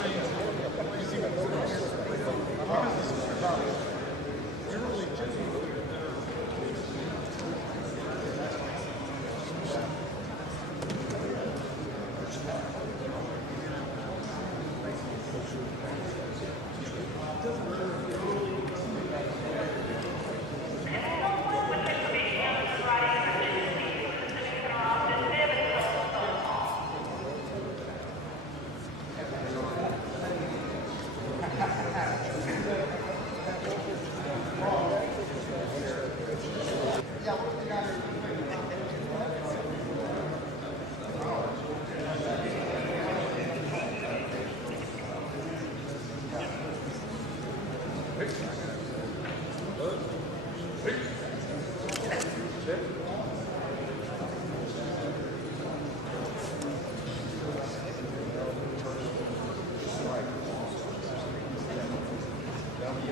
You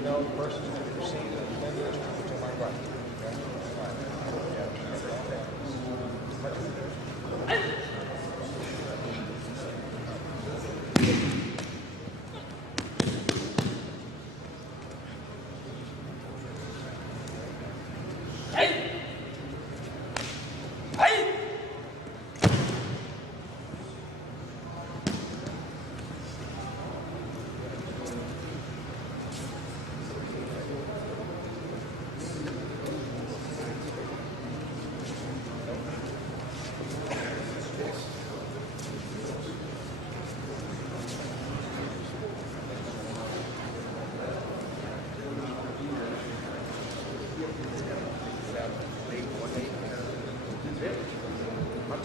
know the person that you see that you then listen to my right.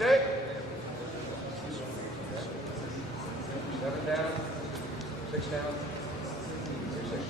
Take. 7 down, 6 down, 6.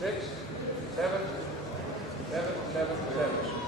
Six, 7, 7, 7, 7.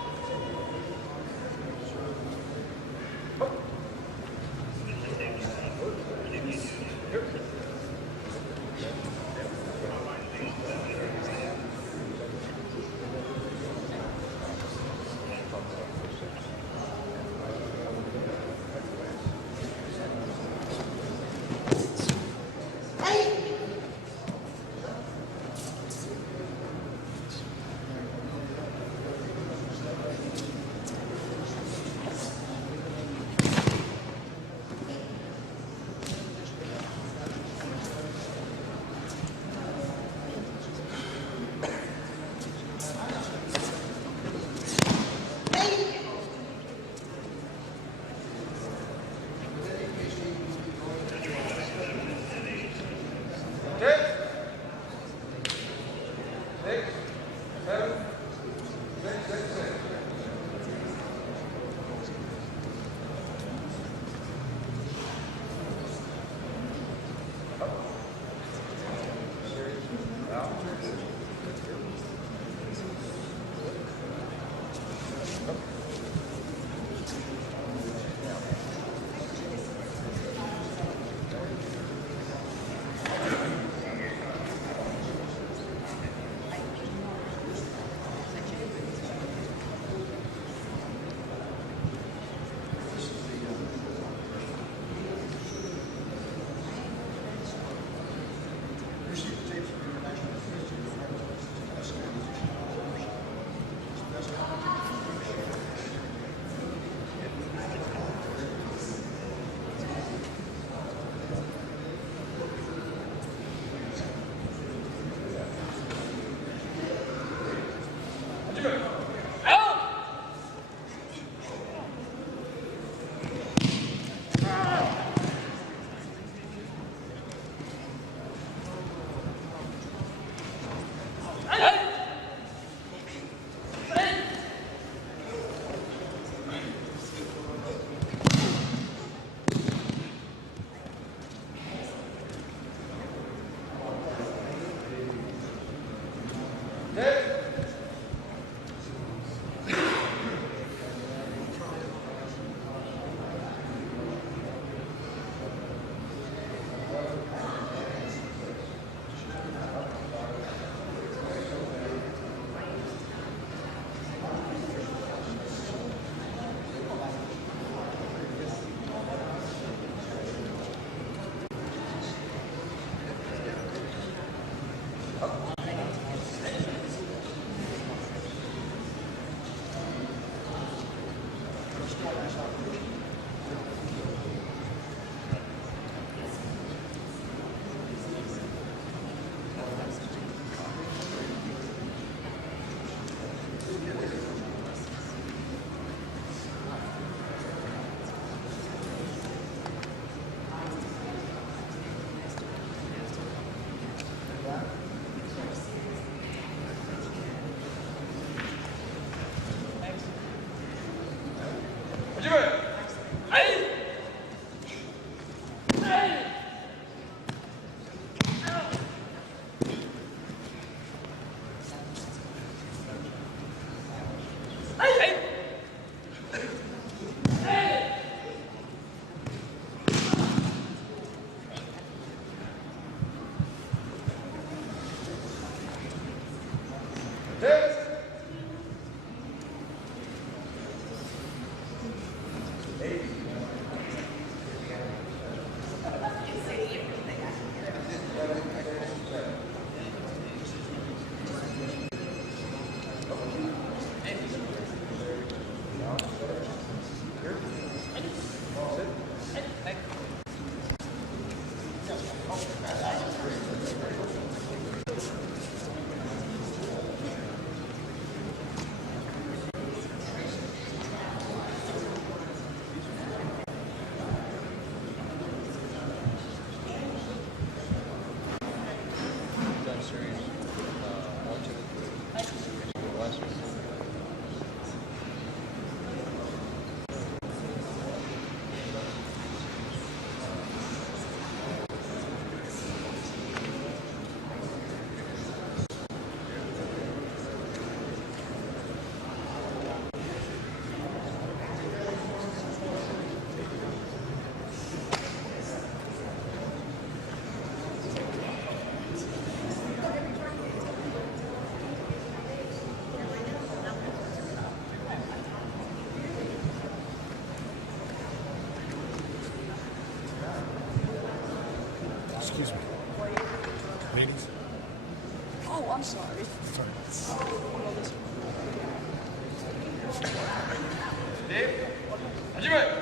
始め。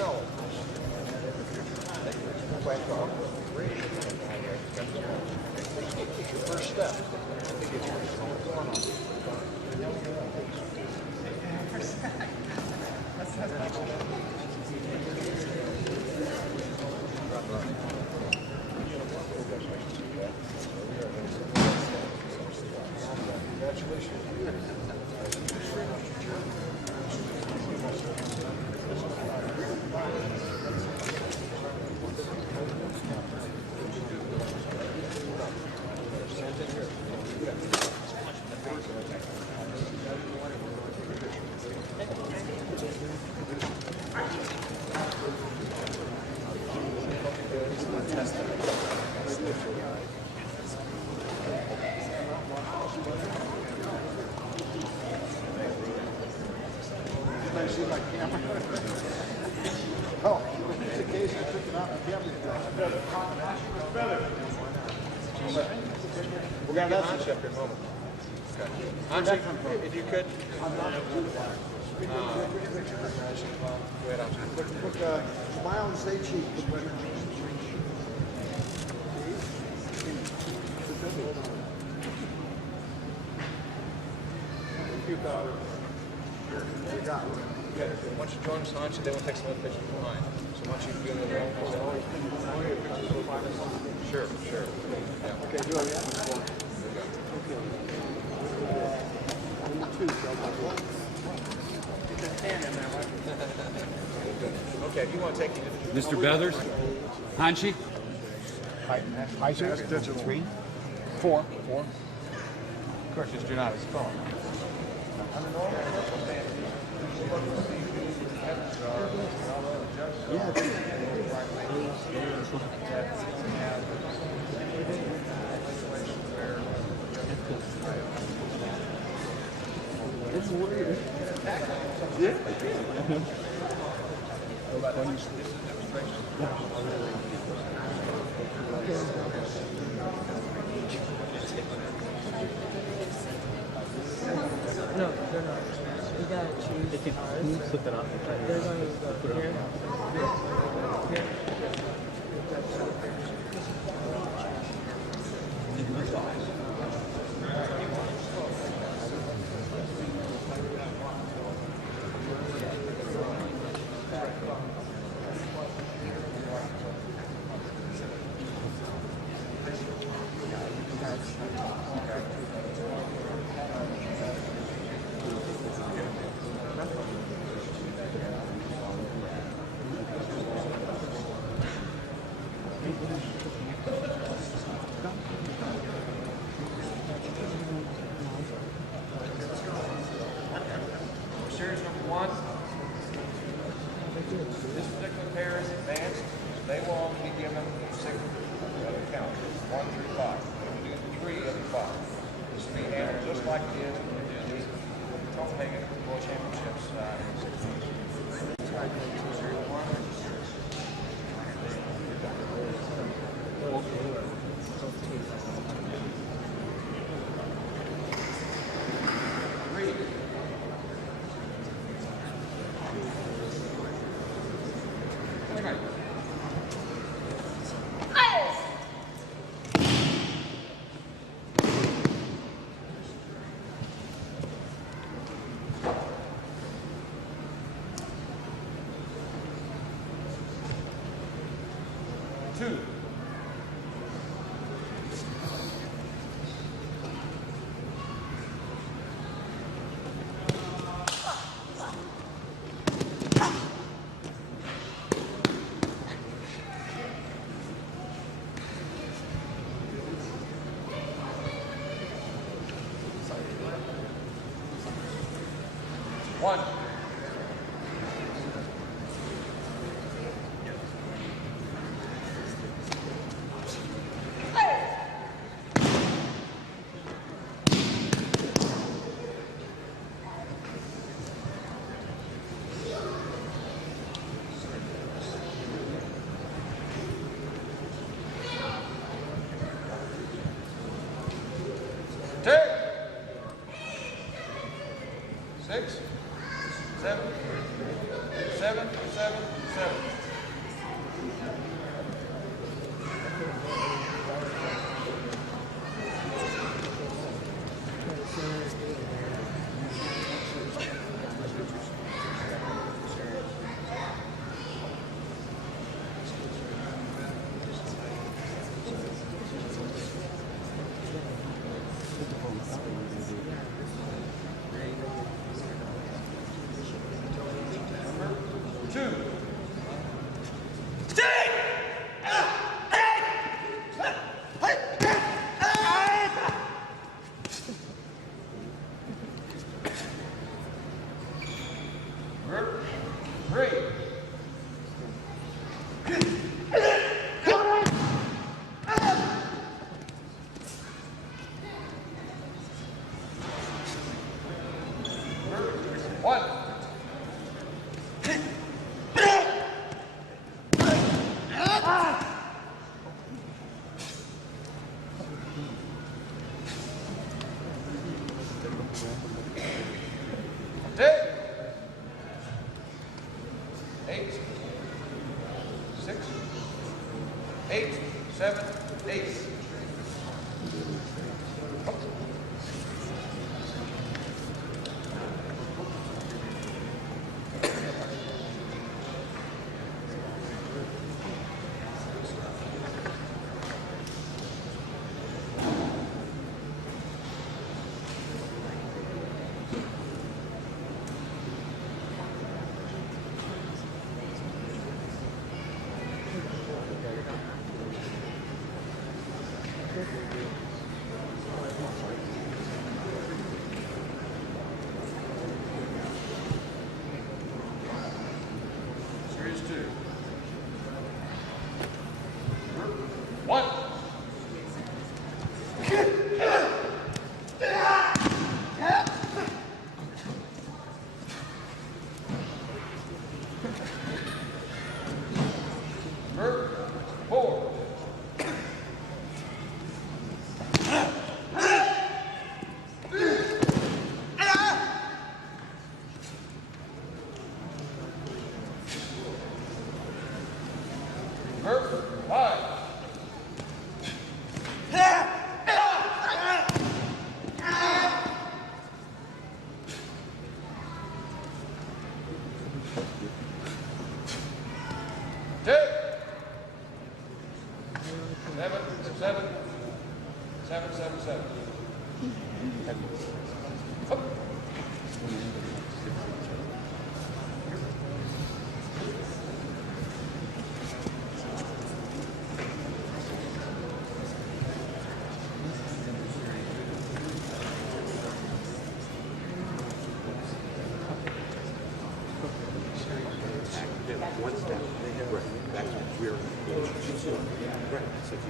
So, plant dog. It's your first step. Oh, it's the case I took it out and kept We're going to have Hanshi up here in a moment. Hanshi, if you could. Go ahead, Hanshi. Look, smile and say cheese. Once you join us, Hanshi, then we'll take some other pictures behind. So once you do the Sure, sure. Yeah. Okay, do it. Okay, if you want to take Mr. Beathers? Hanshi? High six, digital. 3, 4. Of course, just do not his phone. It's weird. No, they're not. You gotta choose ours. Flip it up and try to They're going to go here, here, here. Series number 1. This particular pair is advanced. They will only be given 6 other counts, 1 through 5. We do 3 of the 5. This will be handled just like it is when we did the Copenhagen World Championships in 16. Series 1. Two. One. Take. 6, 7, 7, 7, 7. Series 2. 1. Four. Seven. One step. Right. That's where right. So if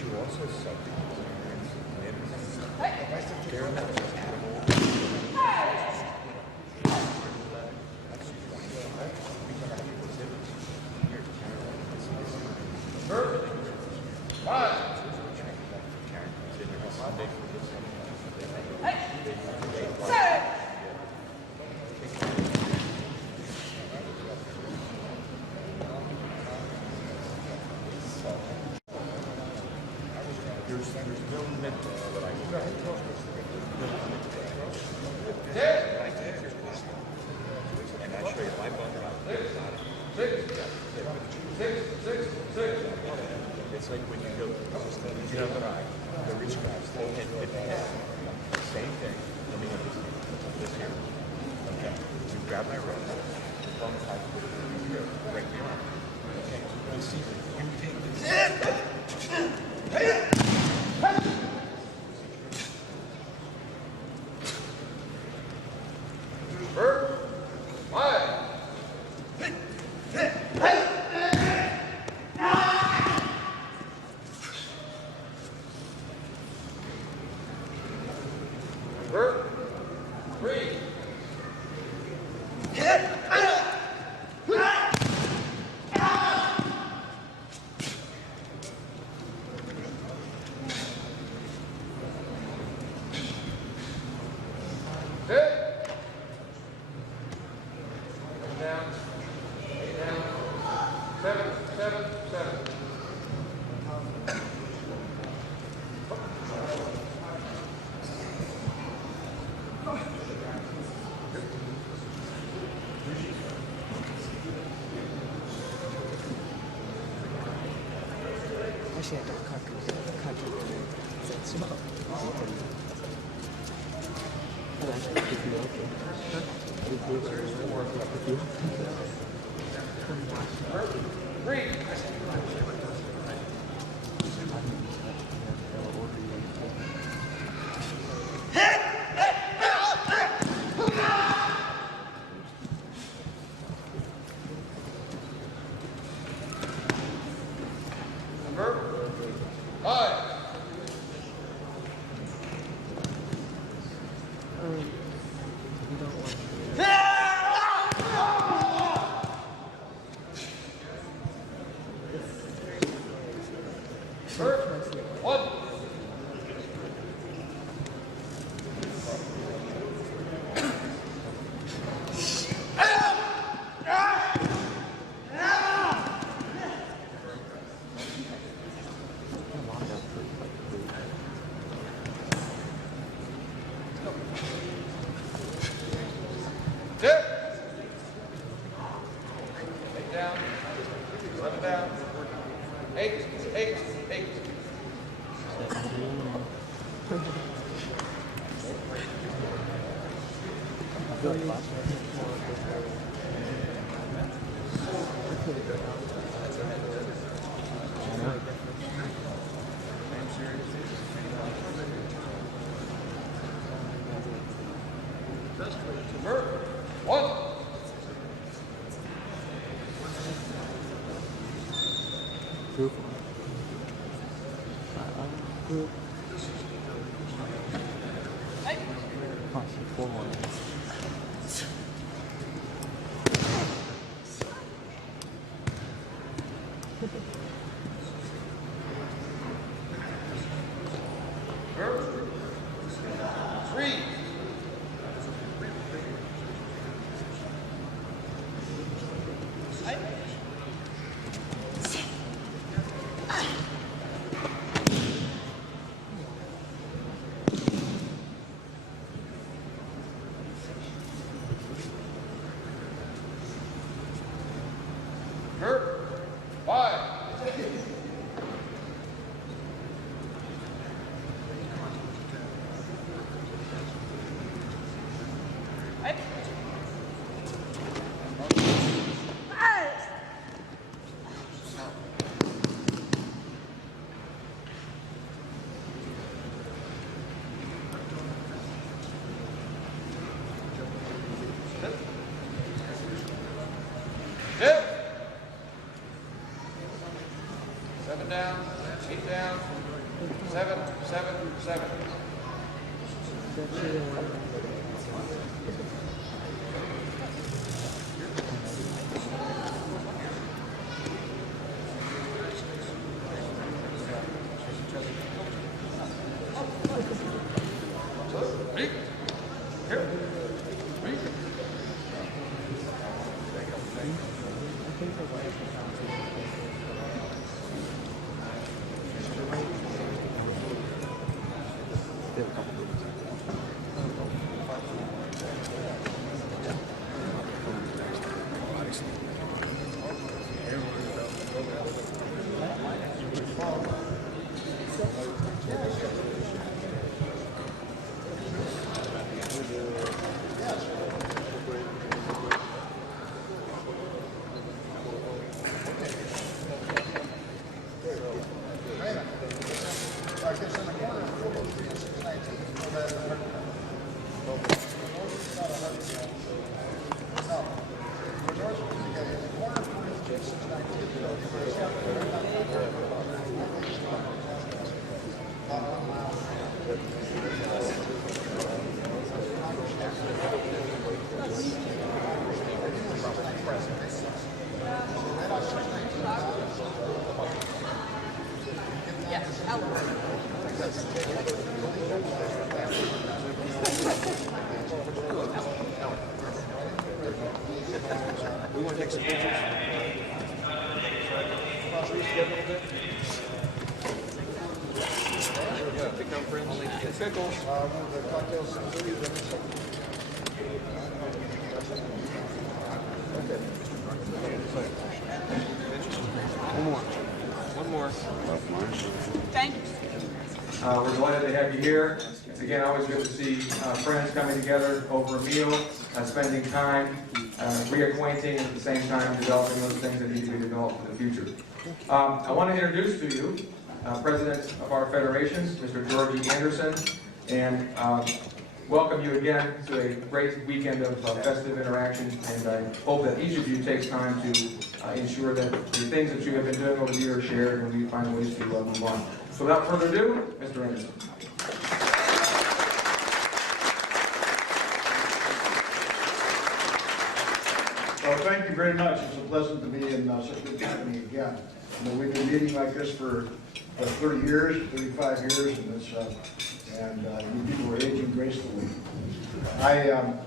you also subject It's like when you go, you know, the rich guys, they hit same thing. Let me have this here. Okay. You grab my wrist, bone tight, here, right here. Okay. You see, you take this. Actually, I don't cut it. Smoke. Seven down, 8 down, 7, 7, 7. We want to take some pictures. Cross these together a little bit. Pickle friends. Pickles. The cocktails. One more. Thank you. We're delighted to have you here. It's again always good to see friends coming together over a meal, spending time, reacquainting, and at the same time developing those things that need to be developed for the future. I want to introduce to you President of our federations, Mr. Georgie Anderson, and welcome you again to a great weekend of festive interaction, and I hope that each of you takes time to ensure that the things that you have been doing over the year are shared and we find ways to move on. So without further ado, Mr. Anderson. Well, thank you very much. It's a pleasant to be in such good company again. You know, we've been meeting like this for 30 years, 35 years, and it's you people are aging gracefully.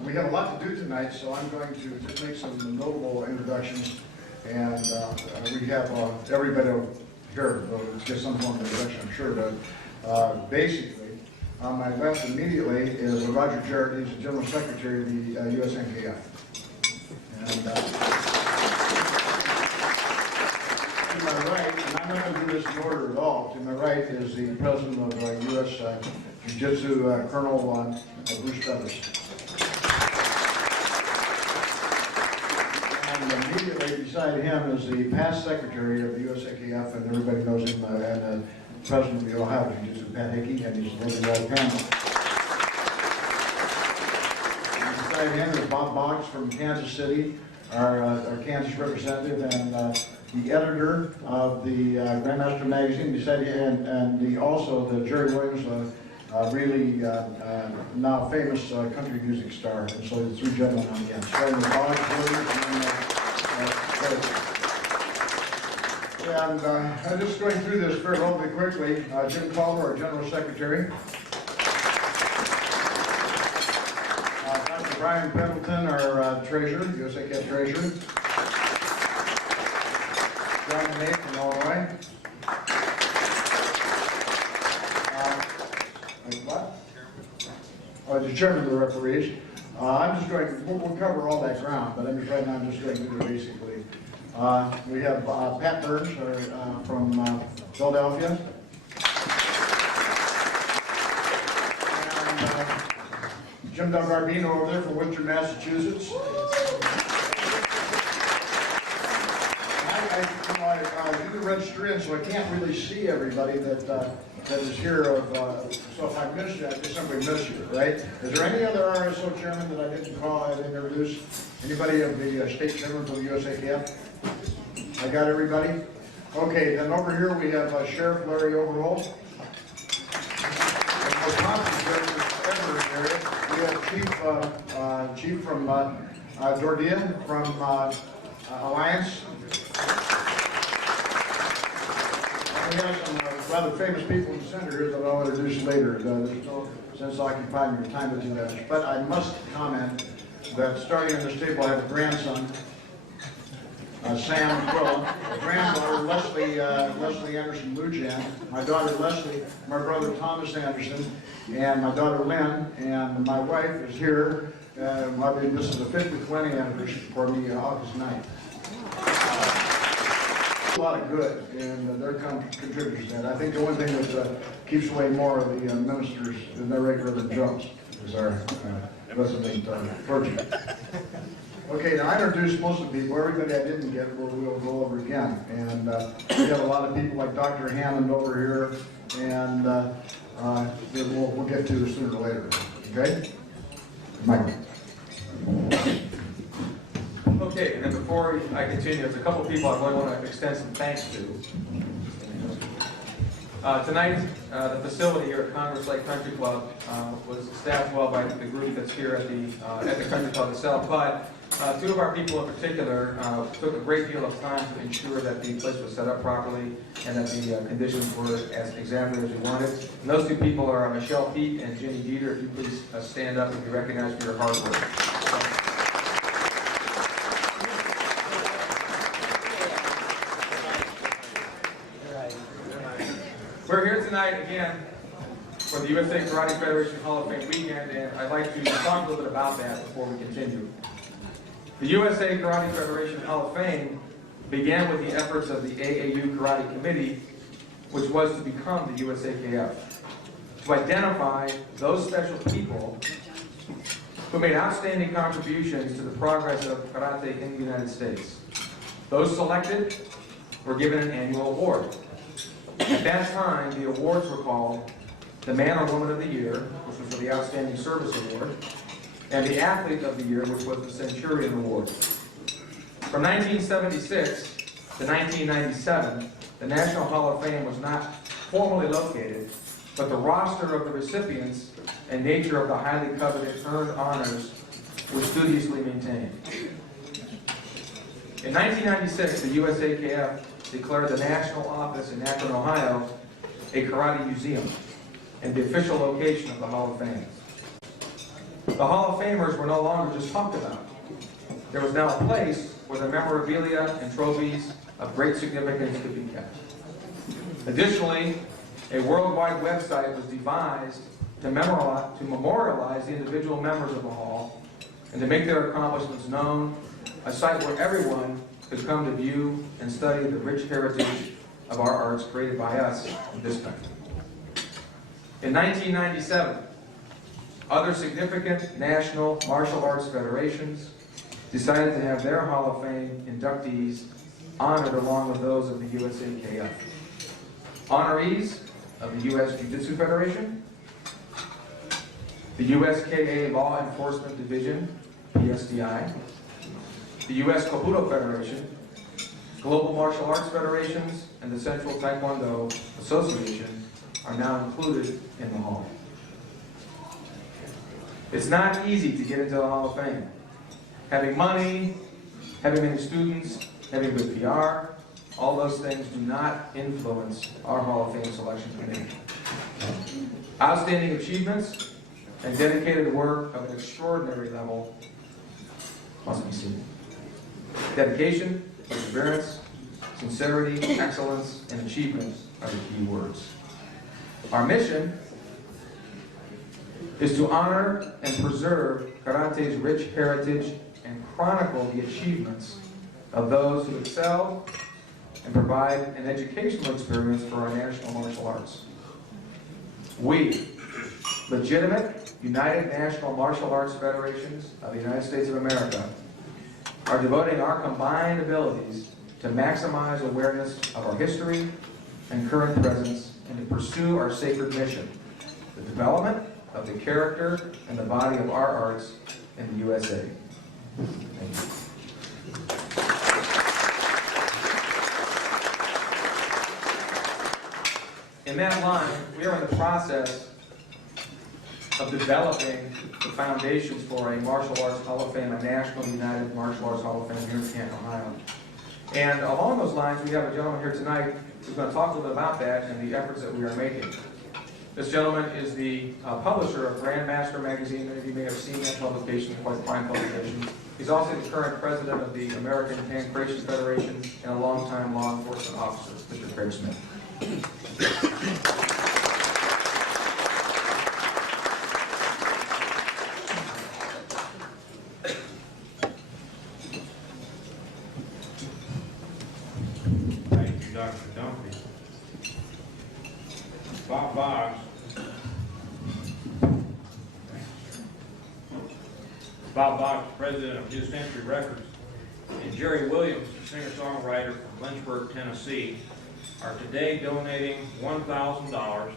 We have a lot to do tonight, so I'm going to just make some notable introductions, and we have everybody here. Let's get some form of introduction, I'm sure. But basically, on my left immediately is Roger Jarrett. He's the General Secretary of the USAKF. And to my right, and I'm not going to do this in order at all, to my right is the President of U.S. Jiu-Jitsu, Colonel Bruce Feathers. And immediately beside him is the past Secretary of the USAKF, and everybody knows him, and President of the Ohio Jiu-Jitsu, Pat Hickey, and he's living right panel. Beside him is Bob Boggs from Kansas City, our Kansas representative, and the editor of the Grandmaster magazine. Beside him, and also the Jerry Williams, really now famous country music star. And so the three gentlemen on the end. Starting with Boggs, Williams, and I'm just going through this very relatively quickly. Jim Calder, our General Secretary. Dr. Brian Pendleton, our treasurer, USAKF treasurer. John Nate from Illinois. The chairman of the referees. I'm just going, we'll cover all that ground, but right now I'm just going to do it basically. We have Pat Burns from Philadelphia. And Jim Delgarbino over there from Worcester, Massachusetts. I do register in, so I can't really see everybody that is here. So if I miss you, I guess somebody missed you, right? Is there any other RSO chairman that I didn't call, I didn't introduce? Anybody of the state chairman for the USAKF? I got everybody? Okay, then over here we have Sheriff Larry Overholt. And most popular sheriff ever from Dordia from Alliance. We have some rather famous people in the center here that I'll introduce later. There's no sense occupying your time to do that. But I must comment that starting in this table, I have a grandson, Sam Quill, granddaughter Leslie Anderson Lujan, my daughter Leslie, my brother Thomas Anderson, and my daughter Lynn, and my wife is here. This is the 50th wedding anniversary for me, August 9th. A lot of good, and they're contributors to that. I think the one thing that keeps away more of the ministers than their Reverend Jones is our resident clergy. Okay, now I introduced most of the people. Everybody I didn't get, we'll go over again. And we have a lot of people like Dr. Hammond over here, and we'll get to sooner or later. Okay? Michael. Okay, and then before I continue, there's a couple of people I really want to extend some thanks to. Tonight, the facility here at Congress Lake Country Club was staffed well by the group that's here at the Country Club itself, but two of our people in particular took a great deal of time to ensure that the place was set up properly and that the conditions were exactly as we wanted. And those two people are Michelle Peet and Jenny Dieter. If you please stand up and be recognized for your hard work. We're here tonight again for the USA Karate Federation Hall of Fame weekend, and I'd like to talk a little bit about that before we continue. The USA Karate Federation Hall of Fame began with the efforts of the AAU Karate Committee, which was to become the USAKF, to identify those special people who made outstanding contributions to the progress of karate in the United States. Those selected were given an annual award. At that time, the awards were called the Man or Woman of the Year, which was for the Outstanding Service Award, and the Athlete of the Year, which was the Centurion Award. From 1976 to 1997, the National Hall of Fame was not formally located, but the roster of the recipients and nature of the highly coveted earned honors were studiously maintained. In 1996, the USAKF declared the national office in Akron, Ohio, a karate museum and the official location of the Hall of Fame. The Hall of Famers were no longer just talked about. There was now a place where the memorabilia and trophies of great significance could be kept. Additionally, a worldwide website was devised to memorialize the individual members of the Hall and to make their accomplishments known, a site where everyone could come to view and study the rich heritage of our arts created by us in this country. In 1997, other significant national martial arts federations decided to have their Hall of Fame inductees honored along with those of the USAKF. Honorees of the U.S. Jiu-Jitsu Federation, the USKA Law Enforcement Division, PSDI, the U.S. Kobudo Federation, Global Martial Arts Federations, and the Central Taekwondo Association are now included in the Hall. It's not easy to get into the Hall of Fame. Having money, having many students, having good PR, all those things do not influence our Hall of Fame selection committee. Outstanding achievements and dedicated work of an extraordinary level must be seen. Dedication, perseverance, sincerity, excellence, and achievement are the key words. Our mission is to honor and preserve karate's rich heritage and chronicle the achievements of those who excel and provide an educational experience for our national martial arts. We, legitimate, united national martial arts federations of the United States of America, are devoting our combined abilities to maximize awareness of our history and current presence and to pursue our sacred mission, the development of the character and the body of our arts in the USA. Thank you. In that line, we are in the process of developing the foundations for a martial arts Hall of Fame, a National United Martial Arts Hall of Fame here in Canton, Ohio. And along those lines, we have a gentleman here tonight who's going to talk a little bit about that and the efforts that we are making. This gentleman is the publisher of Grandmaster magazine. Many of you may have seen that publication, quite fine publication. He's also the current president of the American Pancreation Federation and a longtime law enforcement officer, Mr. Craig Smith. Thank you, Dr. Dunphy. Bob Boggs. Bob Boggs, president of New Century Records, and Jerry Williams, a singer-songwriter from Lynchburg, Tennessee, are today donating $1,000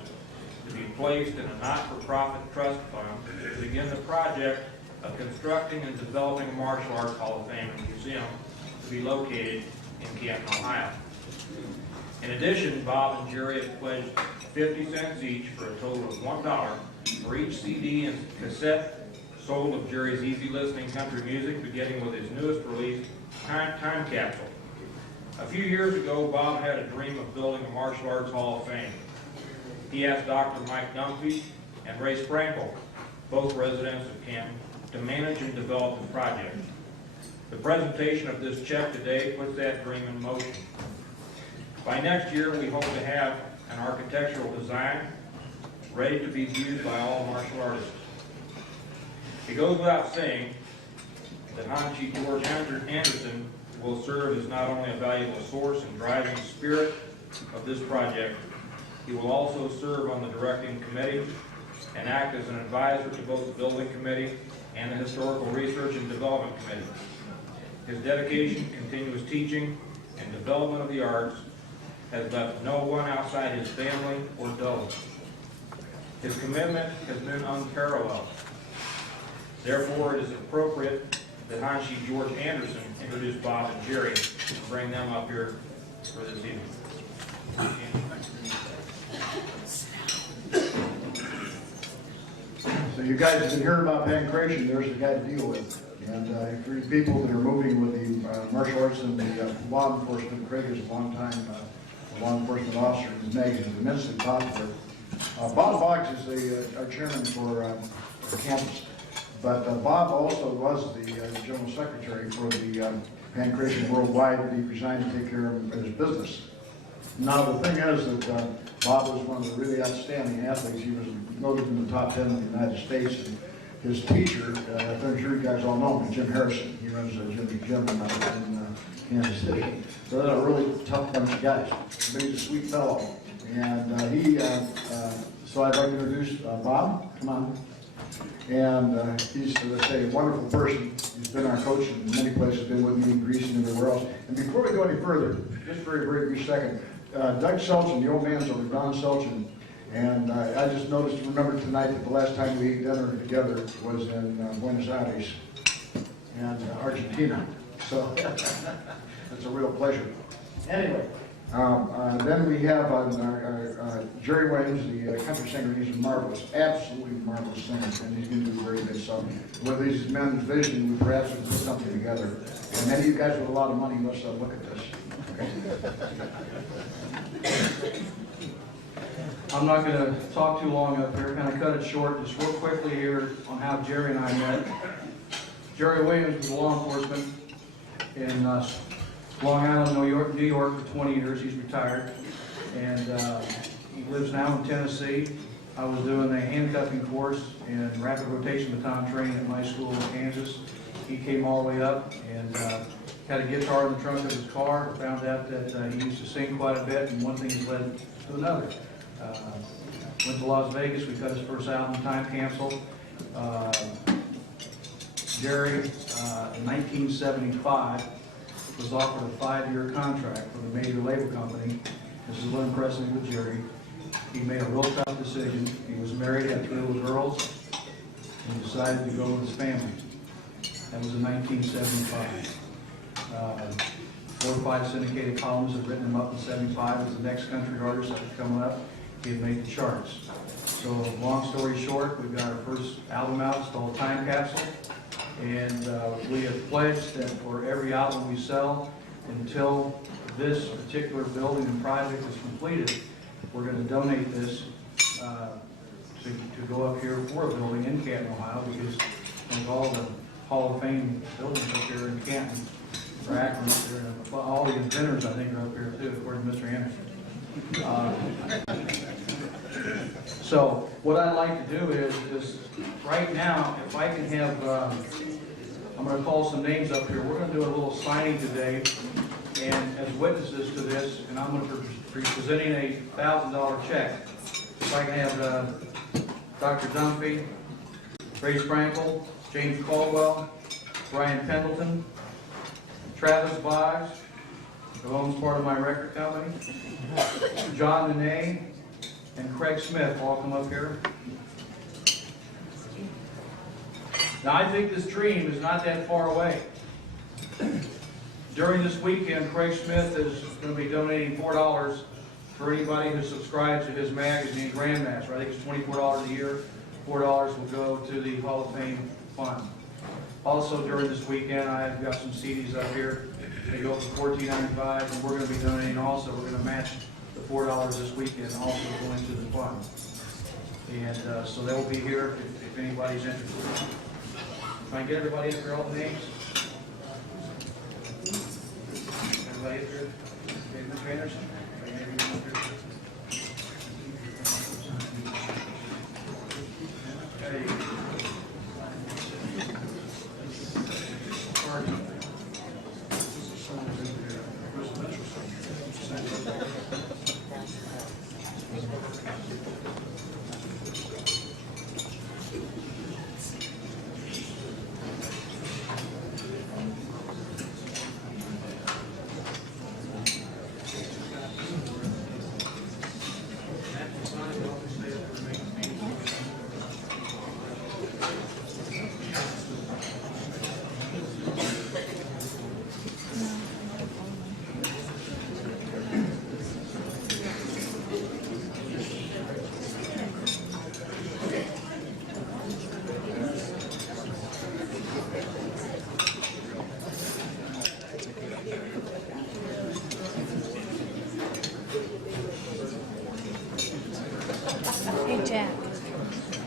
to be placed in a not-for-profit trust fund to begin the project of constructing and developing a martial arts Hall of Fame and museum to be located in Canton, Ohio. In addition, Bob and Jerry have pledged 50 cents each for a total of $1 for each CD and cassette sold of Jerry's easy listening country music, beginning with his newest release, Time Capsule. A few years ago, Bob had a dream of building a martial arts Hall of Fame. He asked Dr. Mike Dunphy and Ray Sprankle, both residents of Canton, to manage and develop the project. The presentation of this check today puts that dream in motion. By next year, we hope to have an architectural design ready to be viewed by all martial artists. It goes without saying that Hanshi George Anderson will serve as not only a valuable source and driving spirit of this project, he will also serve on the directing committee and act as an advisor to both the building committee and the historical research and development committee. His dedication, continuous teaching, and development of the arts has left no one outside his family or those. His commitment has been unparalleled. Therefore, it is appropriate that Hanshi George Anderson introduce Bob and Jerry and bring them up here for this evening. So you guys have been hearing about pancreation, there's the guy to deal with. And for you people that are moving with the martial arts and the law enforcement, Craig is a long-time law enforcement officer. His magazine is immensely popular. Bob Boggs is our chairman for campus. But Bob also was the general secretary for the Pancreation Worldwide, and he resigned to take care of his business. Now, the thing is that Bob was one of the really outstanding athletes. He was noted in the top 10 in the United States. And his teacher, I'm sure you guys all know him, Jim Harrison. He runs a gym in Kansas City. So they're a really tough bunch of guys. But he's a sweet fellow. And so I'd like to introduce Bob. Come on. And he's, let's say, a wonderful person. He's been our coach in many places, been with me in Greece and everywhere else. And before we go any further, just for a very brief second, Doug Selchin, the old man's over, Don Selchin, and I just remembered tonight that the last time we ate dinner together was in Buenos Aires and Argentina. So that's a real pleasure. Anyway. Then we have Jerry Williams, the country singer. He's a marvelous, absolutely marvelous singer, and he's going to do very good. So with these men's vision, we perhaps will put something together. And many of you guys with a lot of money, let's look at this. Okay. I'm not going to talk too long up here, kind of cut it short, just real quickly here on how Jerry and I met. Jerry Williams was law enforcement in Long Island, New York for 20 years. He's retired, and he lives now in Tennessee. I was doing a handcuffing course in rapid rotation baton training at my school in Kansas. He came all the way up and had a guitar in the trunk of his car. Found out that he used to sing quite a bit, and one thing has led to another. Went to Las Vegas. We cut his first album, Time Capsule. Jerry, in 1975, was offered a 5-year contract with a major label company. This is what impressed me with Jerry. He made a real tough decision. He was married, had 3 little girls, and he decided to go with his family. That was in 1975. 4 or 5 syndicated columns had written him up in 75 as the next country artist that was coming up. He had made the charts. So long story short, we've got our first album out, it's called Time Capsule. And we have pledged that for every album we sell, until this particular building and project is completed, we're going to donate this to go up here for a building in Canton, Ohio, because like all the Hall of Fame buildings up here in Canton, or Akron up there, and all the inventors I think are up here too, according to Mr. Anderson. So what I'd like to do is right now, if I can have, I'm going to call some names up here. We're going to do a little signing today, and as witnesses to this, and I'm going to be presenting a $1,000 check. If I can have Dr. Dunphy, Ray Sprankle, James Caldwell, Brian Pendleton, Travis Boggs, who owns part of my record company, John Nene, and Craig Smith all come up here. Now I think this dream is not that far away. During this weekend, Craig Smith is going to be donating $4 for anybody who subscribes to his magazine, Grandmaster. I think it's $24 a year. $4 will go to the Hall of Fame Fund. Also during this weekend, I've got some CDs up here. They go for $14.95, and we're going to be donating also. We're going to match the $4 this weekend, also going to the fund. And so they'll be here if anybody's interested. Can I get everybody up here, all the names? Everybody up here? Okay, Mr. Anderson? Hey, Jack.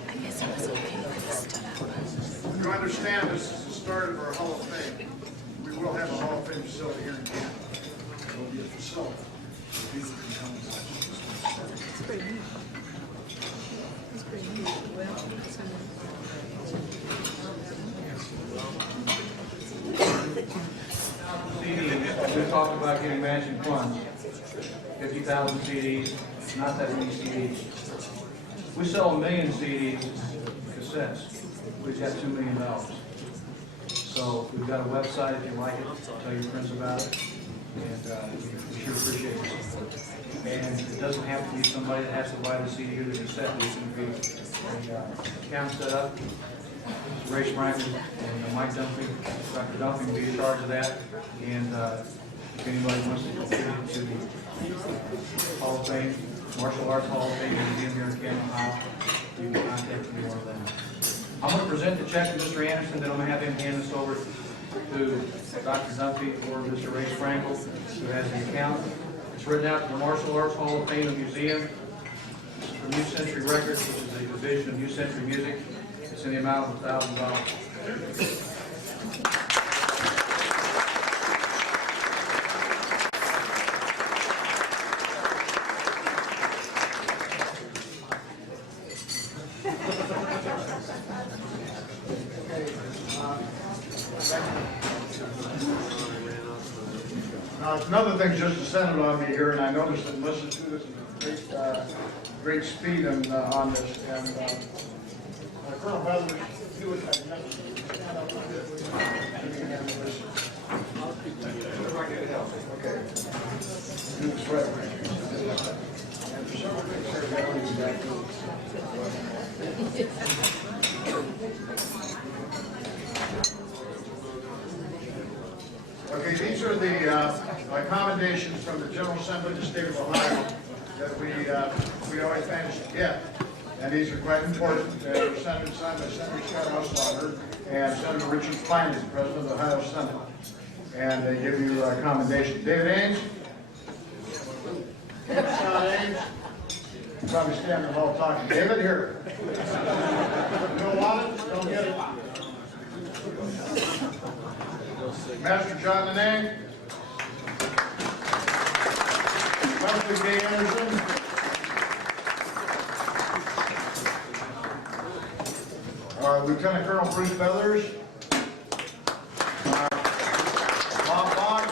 I guess it was okay when he stood up. You understand this is the start of our Hall of Fame. We will have a Hall of Fame facility here in Canton. It will be a facility. People can come and watch. It's pretty neat. It's pretty neat. Well, it's CDs, we talked about getting matching funds. 50,000 CDs, not that many CDs. We sell 1 million CDs, cassettes. We've got $2 million. So we've got a website if you like it. Tell your friends about it. And we sure appreciate it. And it doesn't have to be somebody that has to buy the CD or the cassette. We can be account set up. Ray Sprankle and Mike Dunphy, Dr. Dunphy will be in charge of that. And if anybody wants to contribute to the Hall of Fame, Martial Arts Hall of Fame Museum here in Canton, Ohio, you can contact me one of them. I'm going to present the check to Mr. Anderson, then I'm going to have him hand this over to Dr. Dunphy or Mr. Ray Sprankle, who has the account. It's written out to the Martial Arts Hall of Fame and Museum. This is from New Century Records, which is a division of New Century Music. It's in the amount of $1,000. Now, it's another thing just descended on me here, and I noticed and listened to this with great speed on this. And Colonel Bethers, you would have stand up like this. Okay. Do this right. And for several things here, I don't exactly. Okay, these are the accommodations from the General Assembly of the State of Ohio that we always manage to get. And these are quite important. They're signed by Senator Scott Housewater and Senator Richard Fine, the President of the Ohio Senate. And they give you a commendation. David Ames? Scott Ames? Probably standing in the hall talking. David, here. You don't want it? Don't get it. Master John Nene? Master Gay Anderson? Lieutenant Colonel Bruce Feathers? Bob Fox?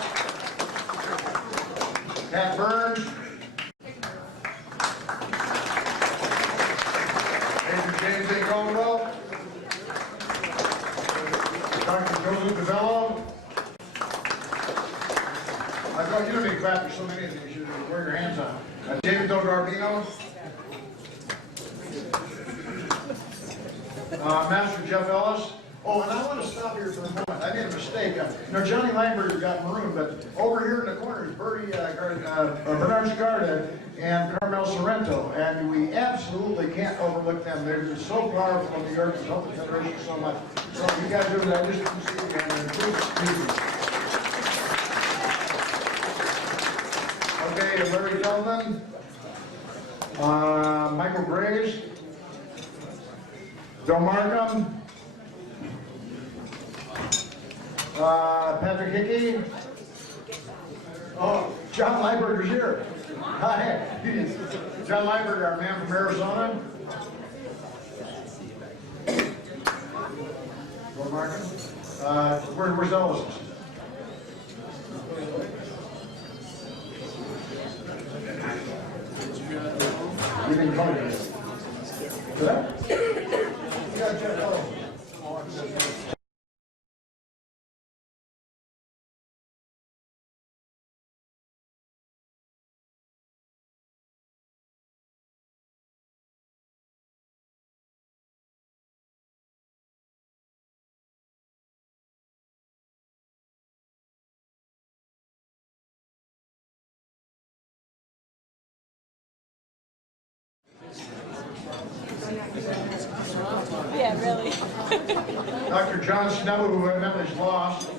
Pat Burns? Major James A. Goldwell? Dr. Joseph DeVello? I thought you don't need to clap for so many of these. You should wear your hands on. David Del Garbino? Master Jeff Ellis. Oh, and I want to stop here for a moment. I made a mistake. Johnny Langberger got marooned, but over here in the corner is Bernard Scarda and Carmel Sorrento, and we absolutely can't overlook them. They're so powerful in New York and help the Federation so much. So you guys do that. I just didn't see you again. And okay, Larry Feldman, Michael Graves, Bill Markham, Patrick Hickey. Oh, John Lineberger's here. Hi. John Lineberger, our man from Arizona. Bill Markham. Where's Ellis? You didn't come here. Good? Yeah, Jeff Ellis. Yeah, really. Dr. John Snow, who evidently is lost.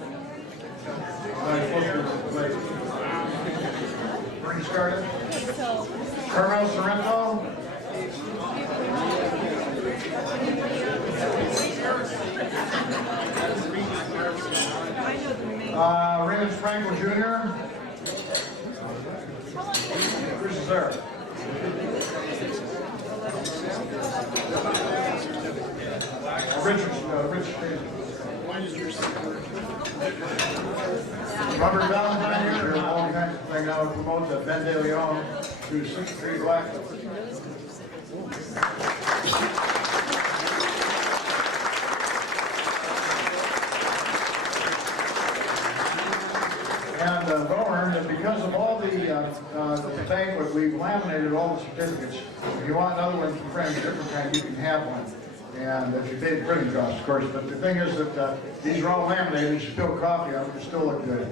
Bernie Scarda. Carmel Sorrento. Raymond Frankel Jr. Bruce is there. Robert Valentine here, and all kinds of things. I would promote Ben De Leon to 63 Black. And Bowen, that because of all the banquet, we've laminated all the certificates. If you want another one from friends, different kind, you can have one. And if you pay the printing cost, of course. But the thing is that these are all laminated. You spill coffee on them, they still look good.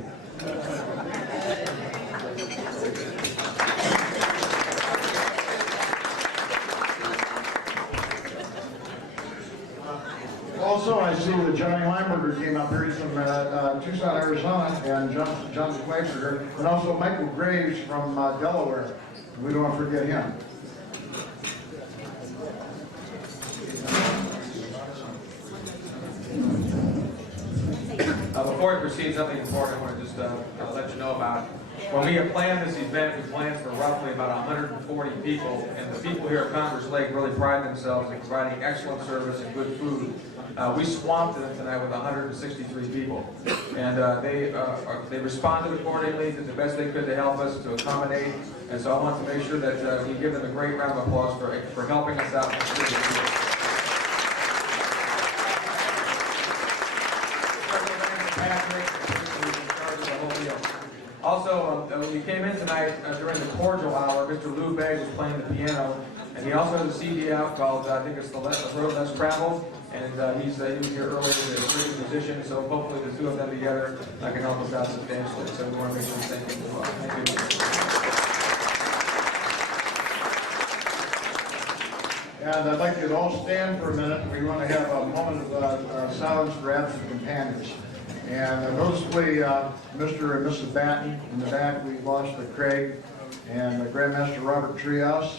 Also, I see that Johnny Lineberger came up here. He's from Tucson, Arizona, and John Schweitzer, and also Michael Graves from Delaware. We don't want to forget him. Before I proceed, something important I want to just let you know about. When we have planned this event, we planned for roughly about 140 people, and the people here at Congress Lake really pride themselves in providing excellent service and good food. We swamped them tonight with 163 people, and they responded accordingly, did the best they could to help us, to accommodate, and so I want to make sure that we give them a great round of applause for helping us out. Also, when you came in tonight during the cordial hour, Mr. Lou Begg was playing the piano, and he also has a CD out called, I think it's The Road Less Traveled, and he was here earlier as a great musician, so hopefully the two of them together can help us out substantially. So we want to make sure we thank him as well. Thank you. And I'd like you to all stand for a minute. We want to have a moment of silence for absent companions. And noticeably, Mr. and Mrs. Batten in the back, we lost Craig and Grandmaster Robert Treehouse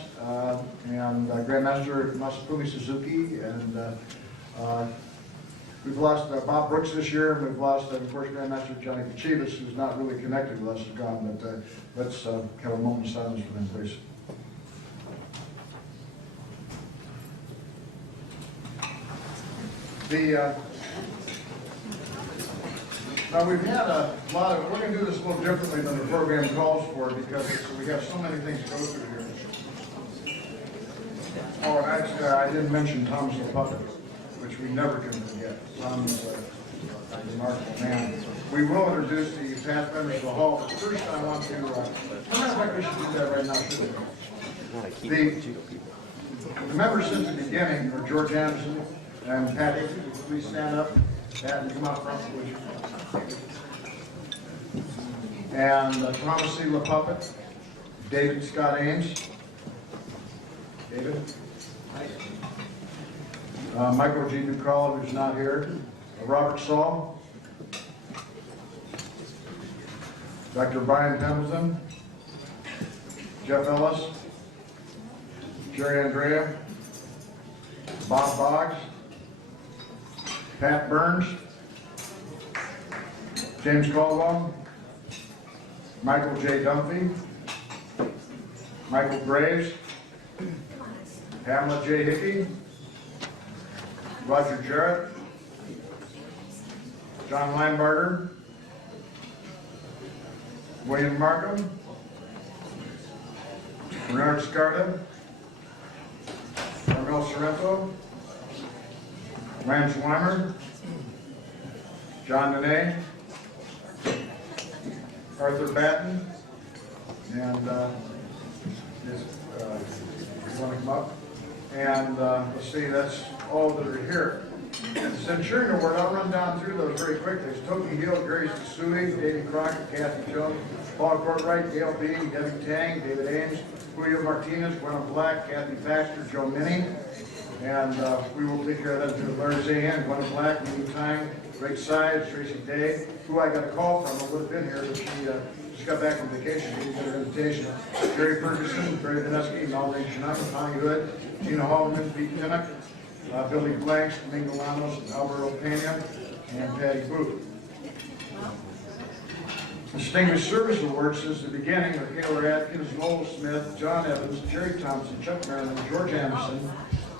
and Grandmaster Masafumi Suzuki. And we've lost Bob Brooks this year, and we've lost, of course, Grandmaster Johnny Kachivas, who's not really connected with us, is gone. But let's have a moment of silence for them, please. Now we've had a lot of, we're going to do this a little differently than the program calls for because we have so many things to go through here. Oh, actually, I didn't mention Thomas the Puppet, which we never can forget. Tom is a remarkable man. We will introduce the past members of the hall, but first I want to, matter of fact, we should do that right now, shouldn't we? The members since the beginning are George Anderson and Pat Hickey. Please stand up. Pat, and come out front, please. And Thomas C. LaPuppet, David Scott Ames. David. Michael G. Ducall, who's not here. Robert Saul. Dr. Brian Pendleton. Jeff Ellis. Jerry Andrea. Bob Boggs. Pat Burns. James Caldwell. Michael J. Dunphy. Michael Graves. Pamela J. Hickey. Roger Jarrett. John Linebarger. William Markham. Bernard Scarda. Carmel Sorrento. Lance Weimer. John Dene. Arthur Batten. And you want to come up? And let's see, that's all that are here. And the Centurion Award, I'll run down through those very quickly. It's Toki Hill, Gary Sasui, David Crockett, Kathy Jones, Paul Courtwright, Gail B., Debbie Tang, David Ames, Julio Martinez, Gwen Black, Kathy Baxter, Joe Minnie. And we will take care of that to Larry Zahan, Gwen Black, Minnie Tang, Greg Sides, Tracy Day, who I got a call from. I would have been here, but she just got back from vacation. Didn't get her invitation. Jerry Ferguson, Barry Vineski, Mallory Chinook, Connie Hood, Gina Haldeman, Pete Pinnock, Billy Blanks, Domingo Lanos, Alberto Pena, and Patty Booth. Distinguished Service Awards since the beginning with Taylor Atkins, Noel Smith, John Evans, Jerry Thompson, Chuck Merriman, George Anderson,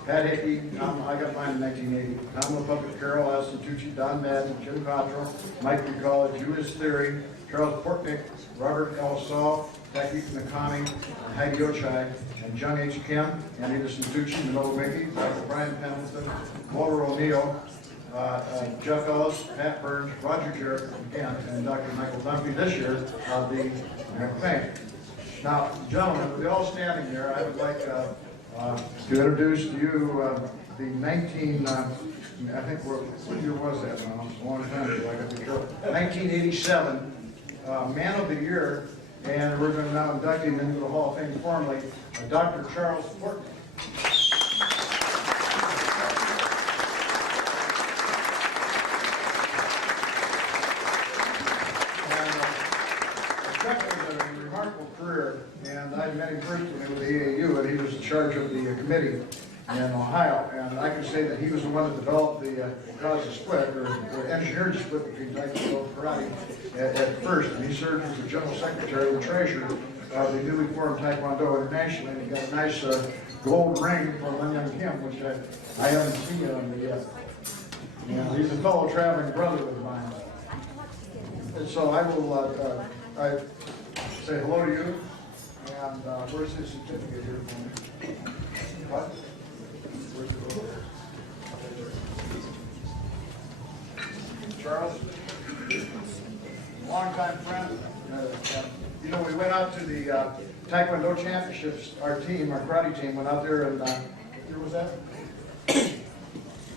Pat Hickey, I got mine in 1980, Tom LaPuppet, Carol Alston Tucci, Don Madden, Jim Cottrell, Mike McCullough, Julius Theory, Charles Portnick, Robert L. Saul, Becky McConney, Heidi Ochai, and John H. Kim, Andy Tucci, Manolo Mickey, Dr. Brian Pendleton, Walter O'Neill, Jeff Ellis, Pat Burns, Roger Jarrett, again, and Dr. Michael Dunphy this year of the thing. Now, gentlemen, with you all standing here, I would like to introduce to you the 19, I think, what year was that now? It's a long time ago, I got to be careful. 1987 Man of the Year, and we're going to now induct him into the Hall of Fame formally, Dr. Charles Portnick. Career, and I met him personally with the AAU, and he was in charge of the committee in Ohio, and I can say that he was the one that developed the cause of split, or engineered the split between Taekwondo and karate at first, and he served as the general secretary and treasurer of the newly formed Taekwondo International, and he got a nice gold ring from Lin Young Kim, which I haven't seen it on yet. And he's a fellow traveling brother of mine. And so I will say hello to you, and where's his certificate here for me? What? Where's it? Charles, longtime friend. You know, we went out to the Taekwondo Championships, our team, our karate team, went out there, and what year was that?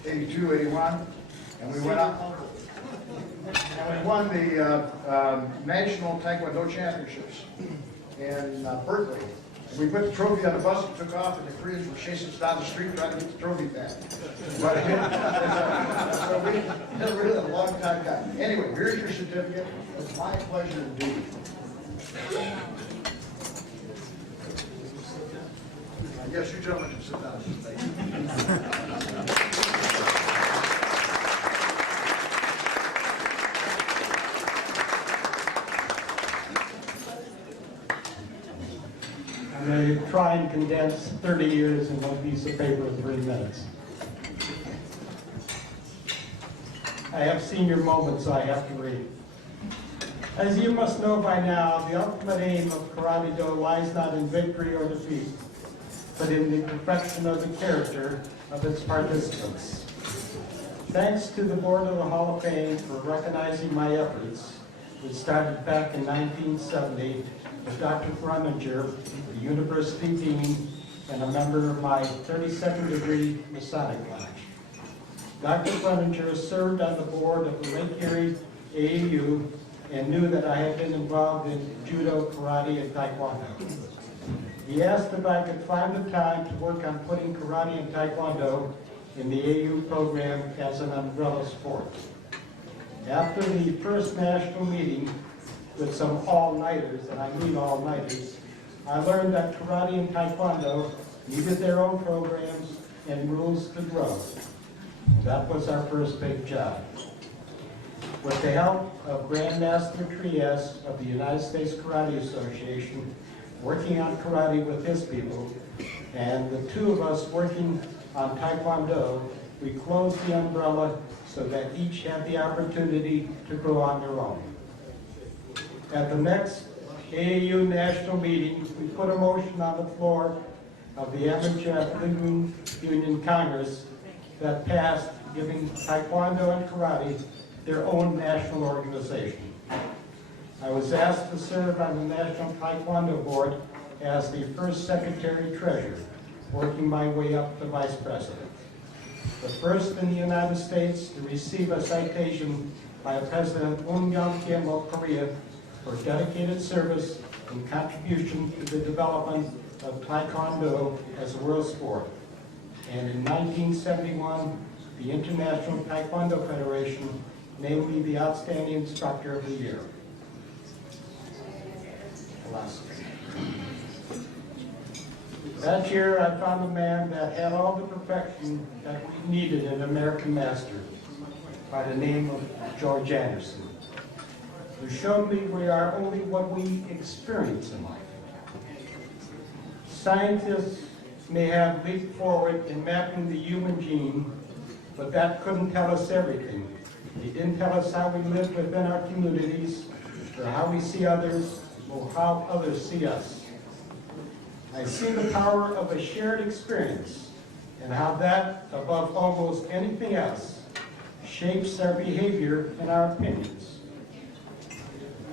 82, 81, and we went out. And we won the National Taekwondo Championships in Berkeley. We put the trophy on the bus and took off, and the Koreans were chasing us down the street trying to get the trophy back. But so we really a long time guy. Anyway, here's your certificate. It's my pleasure indeed. Yes, you gentlemen can sit down. Thank you. I'm going to try and condense 30 years in one piece of paper in 3 minutes. I have senior moments I have to read. As you must know by now, the ultimate aim of Karate Do lies not in victory or defeat, but in the perfection of the character of its participants. Thanks to the Board of the Hall of Fame for recognizing my efforts, which started back in 1970 with Dr. Gruninger, the University Dean, and a member of my 32nd degree Masonic Lodge. Dr. Gruninger served on the board of the Lake Erie AAU and knew that I had been involved in judo, karate, and taekwondo. He asked if I could find the time to work on putting karate and taekwondo in the AAU program as an umbrella sport. After the first national meeting with some all-nighters, and I mean all-nighters, I learned that karate and taekwondo needed their own programs and rules to grow. That was our first big job. With the help of Grandmaster Trias of the United States Karate Association, working on karate with his people, and the two of us working on taekwondo, we closed the umbrella so that each had the opportunity to grow on their own. At the next AAU national meeting, we put a motion on the floor of the Amateur Athletic Union Congress that passed, giving taekwondo and karate their own national organization. I was asked to serve on the National Taekwondo Board as the first secretary-treasurer, working my way up to vice president. The first in the United States to receive a citation by President Un Young Kim of Korea for dedicated service and contribution to the development of Taekwondo as a world sport. And in 1971, the International Taekwondo Federation named me the Outstanding Instructor of the Year. That year, I found a man that had all the perfection that we needed in an American master, by the name of George Anderson, who showed me we are only what we experience in life. Scientists may have leaped forward in mapping the human gene, but that couldn't tell us everything. They didn't tell us how we live within our communities, or how we see others, or how others see us. I see the power of a shared experience, and how that, above almost anything else, shapes our behavior and our opinions.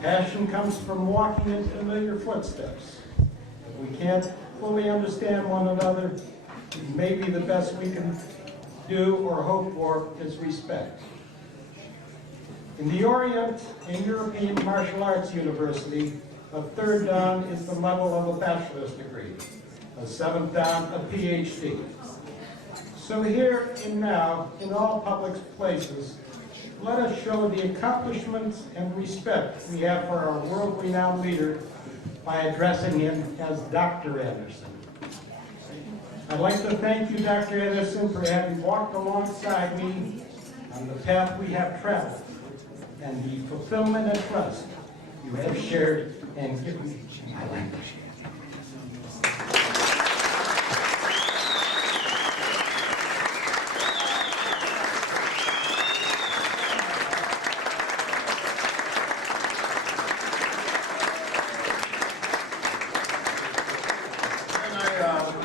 Passion comes from walking in familiar footsteps. If we can't fully understand one another, maybe the best we can do or hope for is respect. In the Orient and European Martial Arts University, a third dan is the level of a bachelor's degree, a seventh dan a PhD. So here and now, in all public places, let us show the accomplishments and respect we have for our world-renowned leader by addressing him as Dr. Anderson. I'd like to thank you, Dr. Anderson, for having walked alongside me on the path we have traveled, and the fulfillment and trust you have shared and given me my language.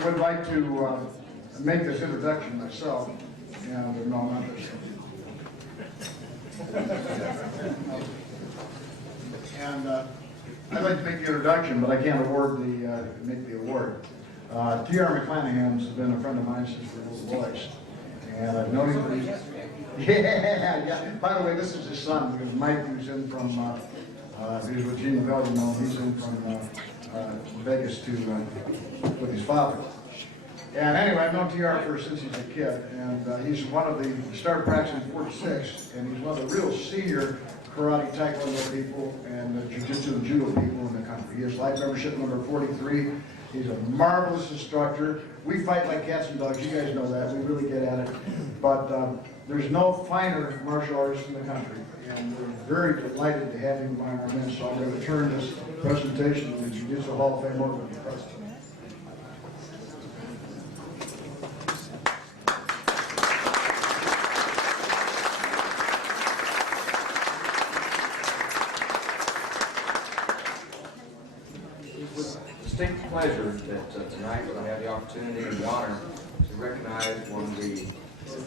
Would like to make this introduction myself, and no, not this. And I'd like to make the introduction, but I can't make the award. T.R. McClanahan's been a friend of mine since we were little boys, and I've known him for yeah. By the way, this is his son, because Mike, who's in from, he's with Gene Lavelle, you know, he's in from Vegas to with his father. And anyway, I've known TR since he's a kid, and he's one of the, he started practicing in 46, and he's one of the real senior karate, taekwondo people, and jiu-jitsu and judo people in the country. He has life membership number 43. He's a marvelous instructor. We fight like cats and dogs, you guys know that, we really get at it. But there's no finer martial artist in the country, and we're very delighted to have him among our men, so I'm going to turn this presentation to the Jiu-Jitsu Hall of Fame over to the president. Distinct pleasure that tonight I have the opportunity and the honor to recognize one of the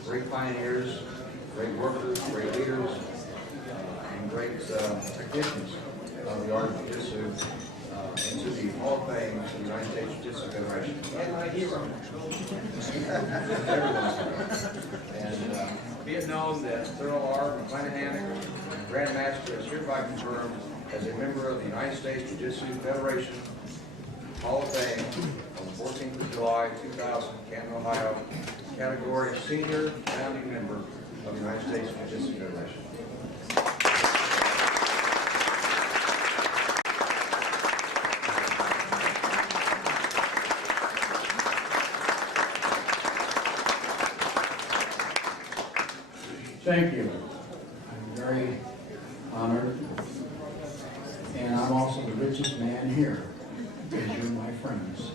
great pioneers, great workers, great leaders, and great technicians of the art of Jiu-Jitsu into the Hall of Fame of the United States Jiu-Jitsu Federation. And my hero. And be it known that Thurl R. McClanahan, Grandmaster, is hereby confirmed as a member of the United States Jiu-Jitsu Federation Hall of Fame on the 14th of July, 2000, Canton, Ohio, category Senior Founding Member of the United States Jiu-Jitsu Federation. Thank you. I'm very honored. And I'm also the richest man here, because you're my friends.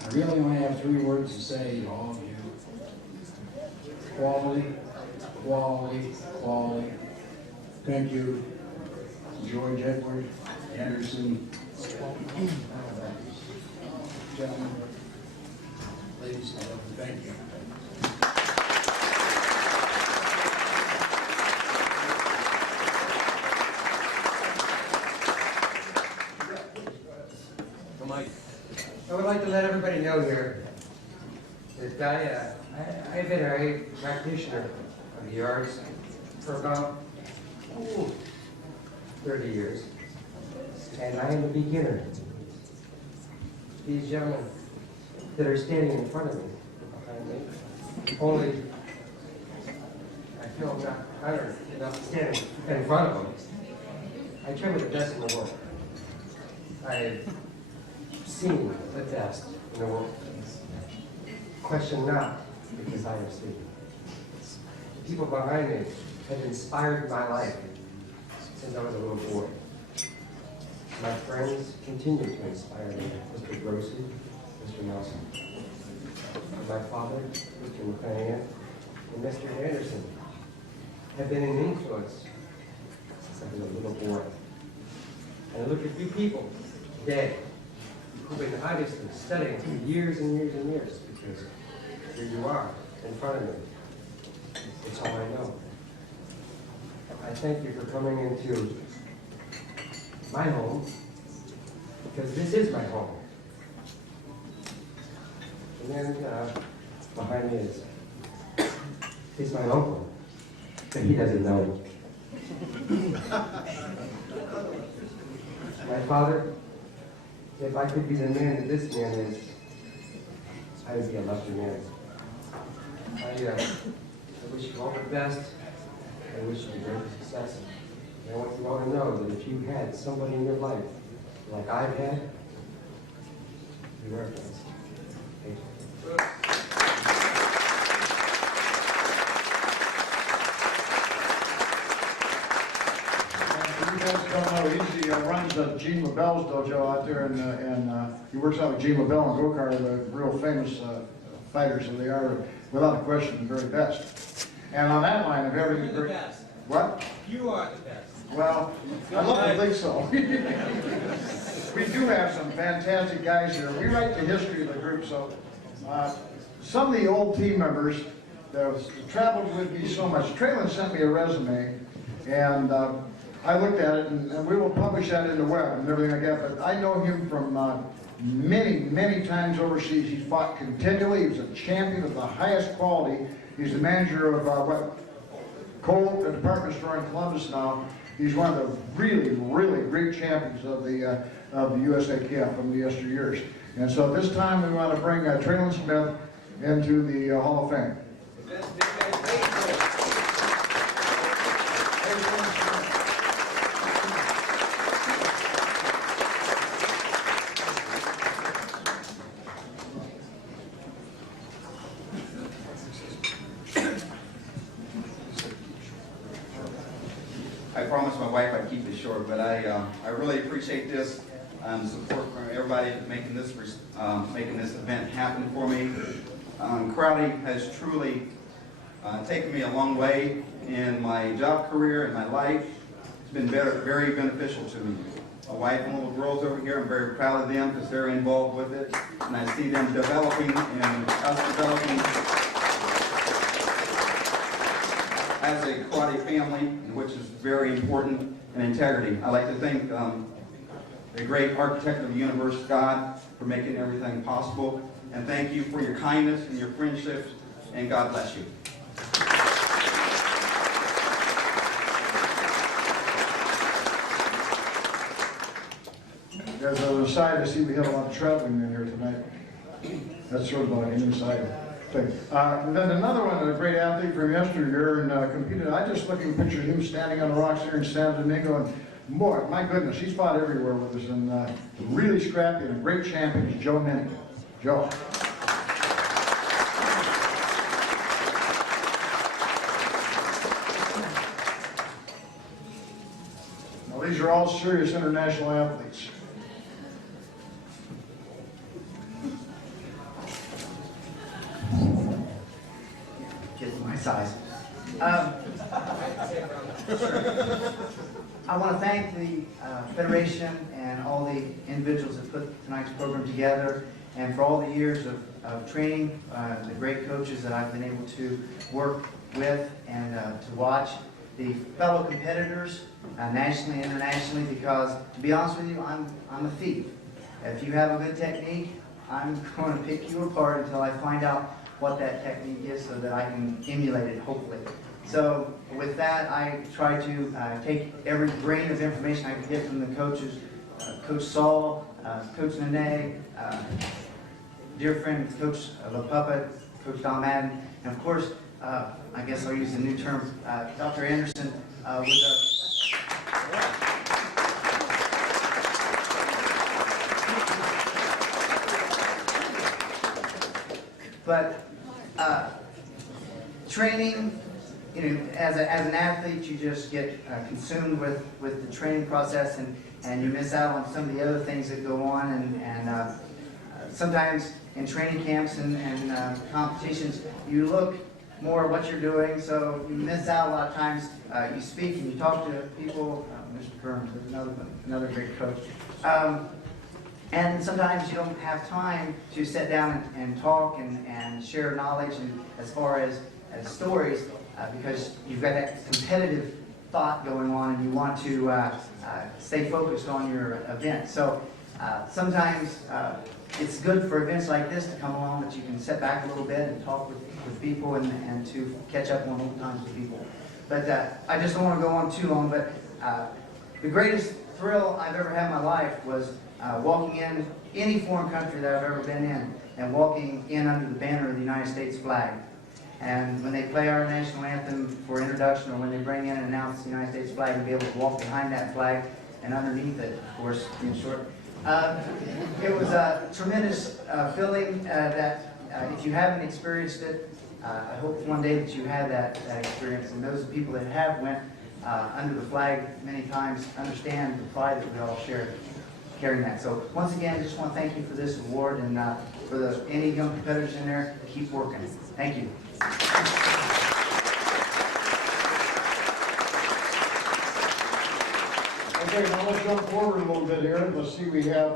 I really only have 3 words to say to all of you. Quality, quality, quality. Thank you, George Edward Anderson. Gentlemen, ladies and gentlemen, thank you. I would like to let everybody know here that I've been a practitioner of the arts for about 30 years, and I am a beginner. These gentlemen that are standing in front of me, behind me, only I feel not honored enough standing in front of them. I train with the best in the world. I've seen the best in the world. Question not, because I have seen. The people behind me have inspired my life since I was a little boy. My friends continue to inspire me. Mr. Grossi, Mr. Nelson. My father, Mr. McClanahan, and Mr. Anderson have been an influence since I was a little boy. And I look at you people today who've been obviously studying for years and years and years, because here you are in front of me. It's all I know. I thank you for coming into my home, because this is my home. And then behind me is my uncle, but he doesn't know me. My father, if I could be the man that this man is, I would be a lucky man. I wish you all the best. I wish you great success. And I want you all to know that if you had somebody in your life like I've had, you are blessed. Thank you. You guys don't know, he runs Gene LaBelle's dojo out there, and he works out with Gene LaBelle and Gokar, the real famous fighters, and they are, without a question, the very best. And on that line of everything, You're the best. What? You are the best. Well, I love to think so. We do have some fantastic guys here. We write the history of the group, so some of the old team members that have traveled with me so much. Traylon sent me a resume, and I looked at it, and we will publish that in the web and everything like that, but I know him from many, many times overseas. He's fought continually. He's a champion of the highest quality. He's the manager of Cole, a department store in Columbus now. He's one of the really, really great champions of the of the USAKF from the yesteryears. And so at this time, we want to bring Traylon Smith into the Hall of Fame. I promised my wife I'd keep it short, but I really appreciate this support from everybody making this event happen for me. Karate has truly taken me a long way in my job career and my life. It's been very beneficial to me. My wife and little girls over here, I'm very proud of them because they're involved with it, and I see them developing and us developing as a karate family, which is very important, and integrity. I'd like to thank the great architect of the universe, God, for making everything possible. And thank you for your kindness and your friendship, and God bless you. As an aside, I see we have a lot of traveling in here tonight. That's sort of an inside thing. And then another one, a great athlete from yesteryear, and competed. I just looking at pictures of him standing on the rocks here in San Domingo, and boy, my goodness, he's fought everywhere with us, and really scrappy and a great champion is Joe Minnick. Joe. Now these are all serious international athletes. Get my size. I want to thank the Federation and all the individuals that put tonight's program together, and for all the years of training, the great coaches that I've been able to work with and to watch, the fellow competitors nationally and internationally, because to be honest with you, I'm a thief. If you have a good technique, I'm going to pick you apart until I find out what that technique is so that I can emulate it, hopefully. So with that, I try to take every grain of information I can get from the coaches, Coach Saul, Coach Nene, dear friend Coach LaPuppet, Coach Don Madden, and of course, I guess I'll use the new term, Dr. Anderson, but training, you know, as an athlete, you just get consumed with the training process, and you miss out on some of the other things that go on, and sometimes in training camps and competitions, you look more at what you're doing, so you miss out a lot of times. You speak and you talk to people, Mr. Kearns, another great coach. And sometimes you don't have time to sit down and talk and share knowledge, and as far as stories, because you've got that competitive thought going on and you want to stay focused on your event. So sometimes it's good for events like this to come along that you can sit back a little bit and talk with people and to catch up on old times with people. But I just don't want to go on too long, but the greatest thrill I've ever had in my life was walking in any foreign country that I've ever been in and walking in under the banner of the United States flag. And when they play our national anthem for introduction, or when they bring in and announce the United States flag, and be able to walk behind that flag and underneath it, of course, in short. It was a tremendous feeling that if you haven't experienced it, I hope one day that you had that experience. And those people that have went under the flag many times understand the pride that we all share carrying that. So once again, I just want to thank you for this award, and for any young competitors in there, keep working. Thank you. Okay, now let's jump forward a little bit here. Let's see, we have,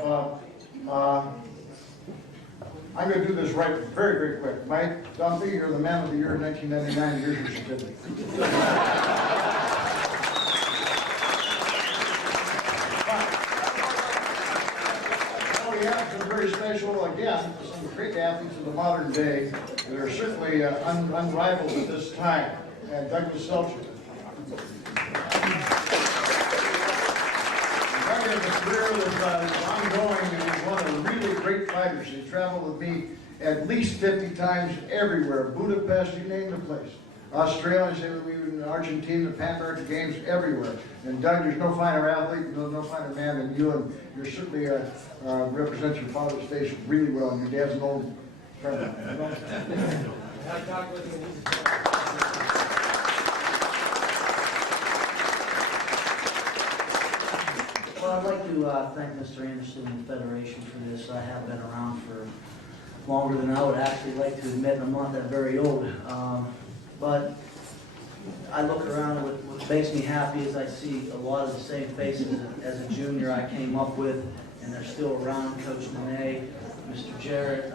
I'm going to do this right very quick. Mike Dunphy, you're the Man of the Year in 1999. Here's your certificate. We have some very special, again, some great athletes of the modern day that are certainly unrivaled at this time. And Douglas Seltzer. Doug has a career that's ongoing, and he's one of the really great fighters. He's traveled with me at least 50 times everywhere. Budapest, you name the place. Australia, even Argentina, the Pan American Games, everywhere. And Doug, there's no finer athlete, no finer man than you, and you're certainly represent your father's face really well, and your dad's an old friend. Well, I'd like to thank Mr. Anderson and the Federation for this. I have been around for longer than I would actually like to admit, and I'm not that very old. But I look around, and what makes me happy is I see a lot of the same faces as a junior I came up with, and they're still around. Coach Nene, Mr. Jarrett,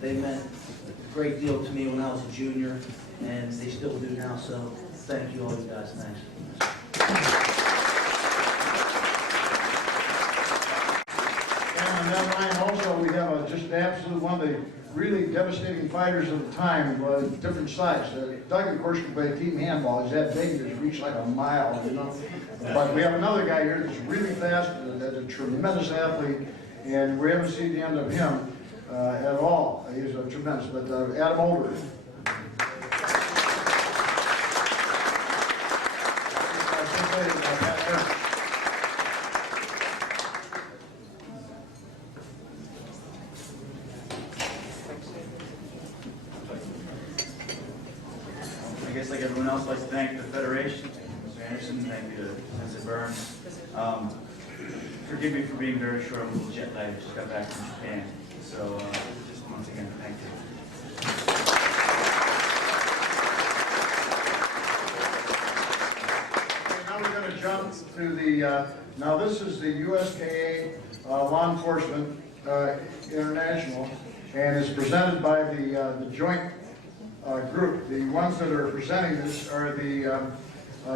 they meant a great deal to me when I was a junior, and they still do now, so thank you all you guys. Thanks. And on that line also, we have just an absolute one of the really devastating fighters of the time, different size. Doug, of course, can play team handball. He's that big, he's reached like a mile, you know. But we have another guy here that's really fast, that's a tremendous athlete, and we haven't seen the end of him at all. He's a tremendous, but Adam Older. I guess like everyone else, I'd like to thank the Federation, Mr. Anderson, thank you to Mr. Burns. Forgive me for being very short, I'm a little jet lagged, just got back from Japan. So just once again, thank you. Now we're going to jump to the, now this is the USKA Law Enforcement International, and it's presented by the joint group. The ones that are presenting this are the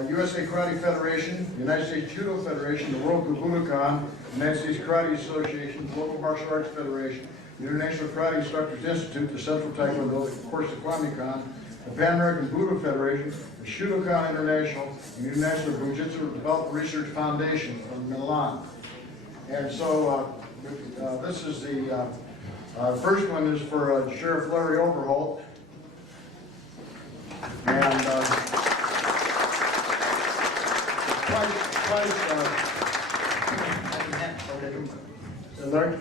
USA Karate Federation, the United States Judo Federation, the World Budokan, the United States Karate Association, the Local Martial Arts Federation, the International Karate Instructors Institute, the Central Taekwondo, of course the Kwame-Kan, the Pan American Budo Federation, the Shudokan International, and the International Bujitsu Development Research Foundation from Milan. And so this is the first one is for Sheriff Larry Overholt. And Larry,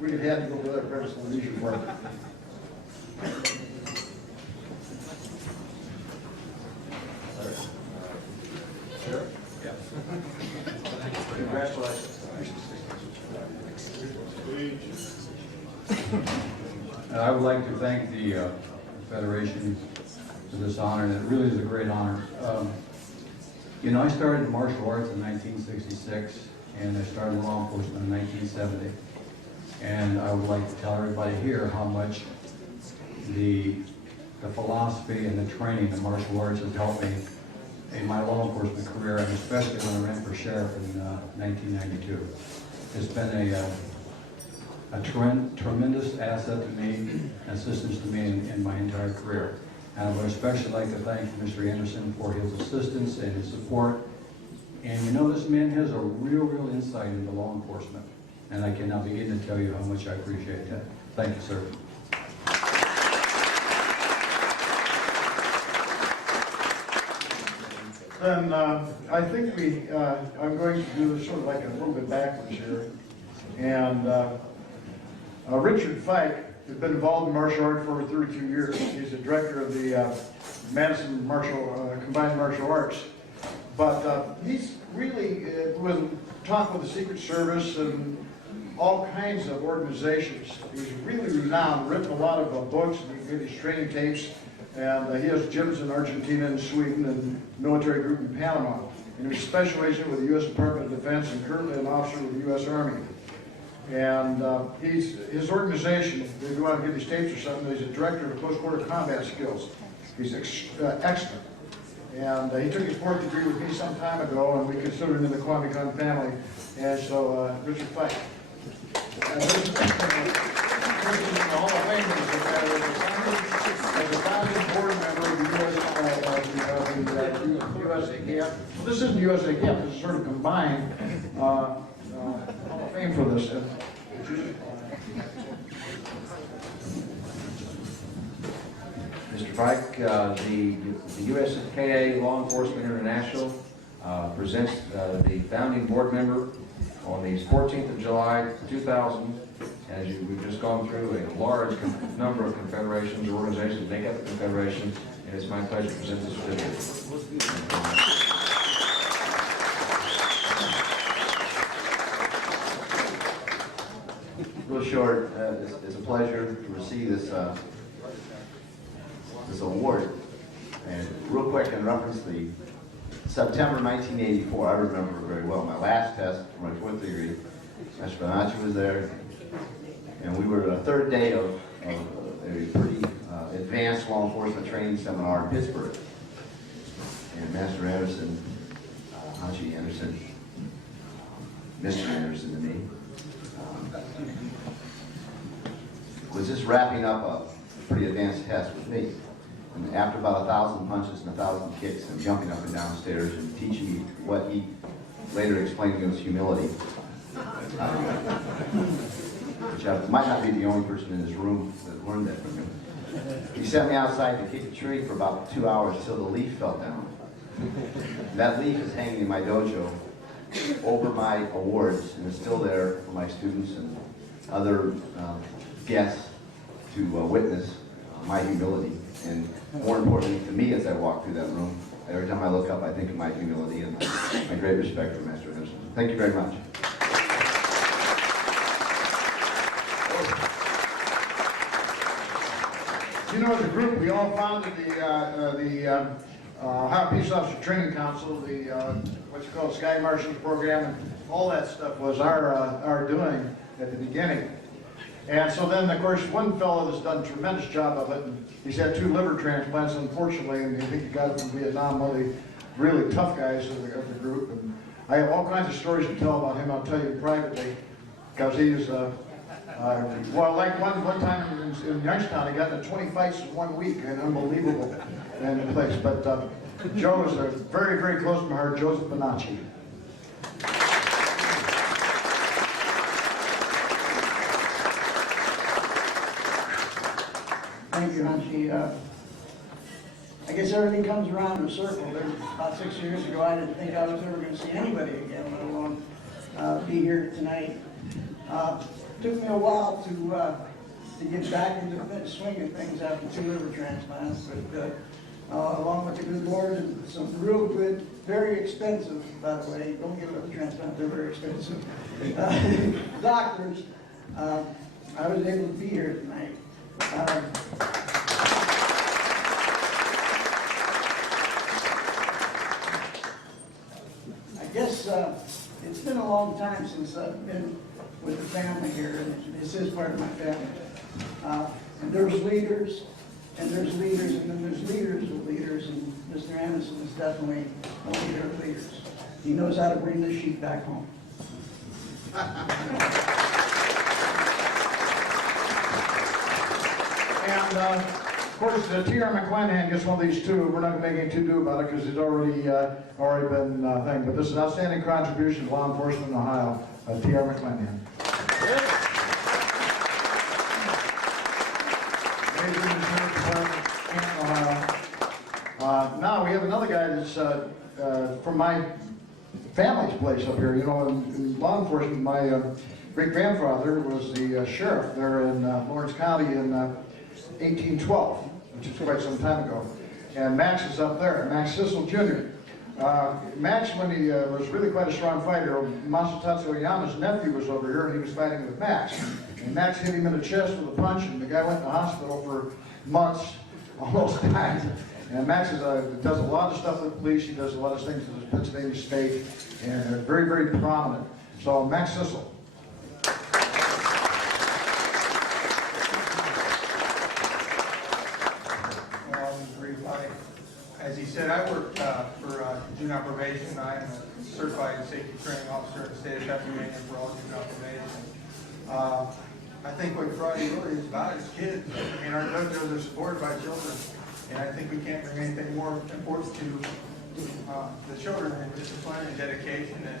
we could have to go to the principal leisure work. Sure? Yeah. Congratulations. I would like to thank the Federation for this honor, and it really is a great honor. You know, I started martial arts in 1966, and I started law enforcement in 1970. And I would like to tell everybody here how much the philosophy and the training of martial arts has helped me in my law enforcement career, and especially when I ran for sheriff in 1992. It's been a tremendous asset to me, assistance to me in my entire career. And I would especially like to thank Mr. Anderson for his assistance and his support. And you know, this man has a real insight into law enforcement. And I cannot begin to tell you how much I appreciate that. Thank you, sir. Then I think I'm going to do this sort of like a little bit backwards here. And Richard Fike has been involved in martial arts for over 32 years. He's the director of the Madison Combined Martial Arts. But he's really taught with the Secret Service and all kinds of organizations. He's really renowned, written a lot of books, and he did his training tapes. And he has gyms in Argentina and Sweden and military group in Panama. And he's a special agent with the U.S. Department of Defense and currently an officer with the U.S. Army. And his organization, if you want to get his tapes or something, he's a director of close quarter combat skills. He's excellent. And he took his 4th degree with me some time ago, and we consider him in the Kwame-Kan family. And so, Richard Fike. And this is the Hall of Fame as a founding board member of the USAKF. This isn't USAKF is sort of combined Hall of Fame for this. Mr. Pike, the USKA Law Enforcement International presents the founding board member on the 14th of July, 2000. As we've just gone through a large number of confederations or organizations that make up the confederation, and it's my pleasure to present this certificate. Real short, it's a pleasure to receive this this award. And real quick, in reference to the September 1984, I remember very well. My last test for my 4th degree, Mr. Bonacci was there, and we were the 3rd day of a pretty advanced law enforcement training seminar in Pittsburgh. And Master Anderson, Hanshi Anderson, Mr. Anderson and me, was just wrapping up a pretty advanced test with me. And after about 1,000 punches and 1,000 kicks and jumping up and down stairs and teaching me what he later explained to me was humility, which I might not be the only person in this room that learned that from him. He sent me outside to kick a tree for about 2 hours till the leaf fell down. That leaf is hanging in my dojo over my awards, and it's still there for my students and other guests to witness my humility. And more importantly to me as I walk through that room, every time I look up I think of my humility and my great respect for Master Anderson. Thank you very much. You know, as a group, we all founded the Ohio Peace Officer Training Council, the what you call the Sky Marshals program, and all that stuff was our doing at the beginning. And so then, of course, one fellow that's done a tremendous job of it, and he's had 2 liver transplants, unfortunately, and I think he got it from Vietnam, one of the really tough guys of the group. And I have all kinds of stories to tell about him. I'll tell you privately, because he's, well, like one time in Youngstown, he got into 20 fights in 1 week, and unbelievable in the place. But Joe is very, very close to my heart, Joseph Bonacci. Thank you, Hanshi. I guess everything comes around in a circle. About 6 years ago, I didn't think I was ever going to see anybody again, let alone be here tonight. Took me a while to get back into the swing of things after 2 liver transplants, but along with the good Lord and some real good, very expensive, by the way, don't get a liver transplant, they're very expensive, doctors, I was able to be here tonight. I guess it's been a long time since I've been with the family here, and this is part of my family. And there's leaders, and there's leaders, and then there's leaders of leaders, and Mr. Anderson is definitely a leader of leaders. He knows how to bring the sheep back home. And of course, T.R. McClanahan gets one of these 2. We're not going to make any to-do about it because it's already been thing. But this is an outstanding contribution to law enforcement in Ohio, T.R. McClanahan. Now we have another guy that's from my family's place up here. You know, in law enforcement, my great-grandfather was the sheriff there in Lawrence County in 1812, which is quite some time ago. And Max is up there, Max Sissel Jr. Max, when he was really quite a strong fighter, Masatatsu Oyama's nephew was over here and he was fighting with Max. And Max hit him in the chest with a punch and the guy went to the hospital for months, almost died. And Max does a lot of stuff with the police, he does a lot of things with the Pennsylvania State, and they're very, very prominent. So Max Sissel. As he said, I work for juvenile probation. I'm a certified safety training officer in the state of Pennsylvania for all juvenile probation. I think what Friday really is about is kids. I mean, our dojos are supported by children, and I think we can't bring anything more important to the children in discipline and dedication, and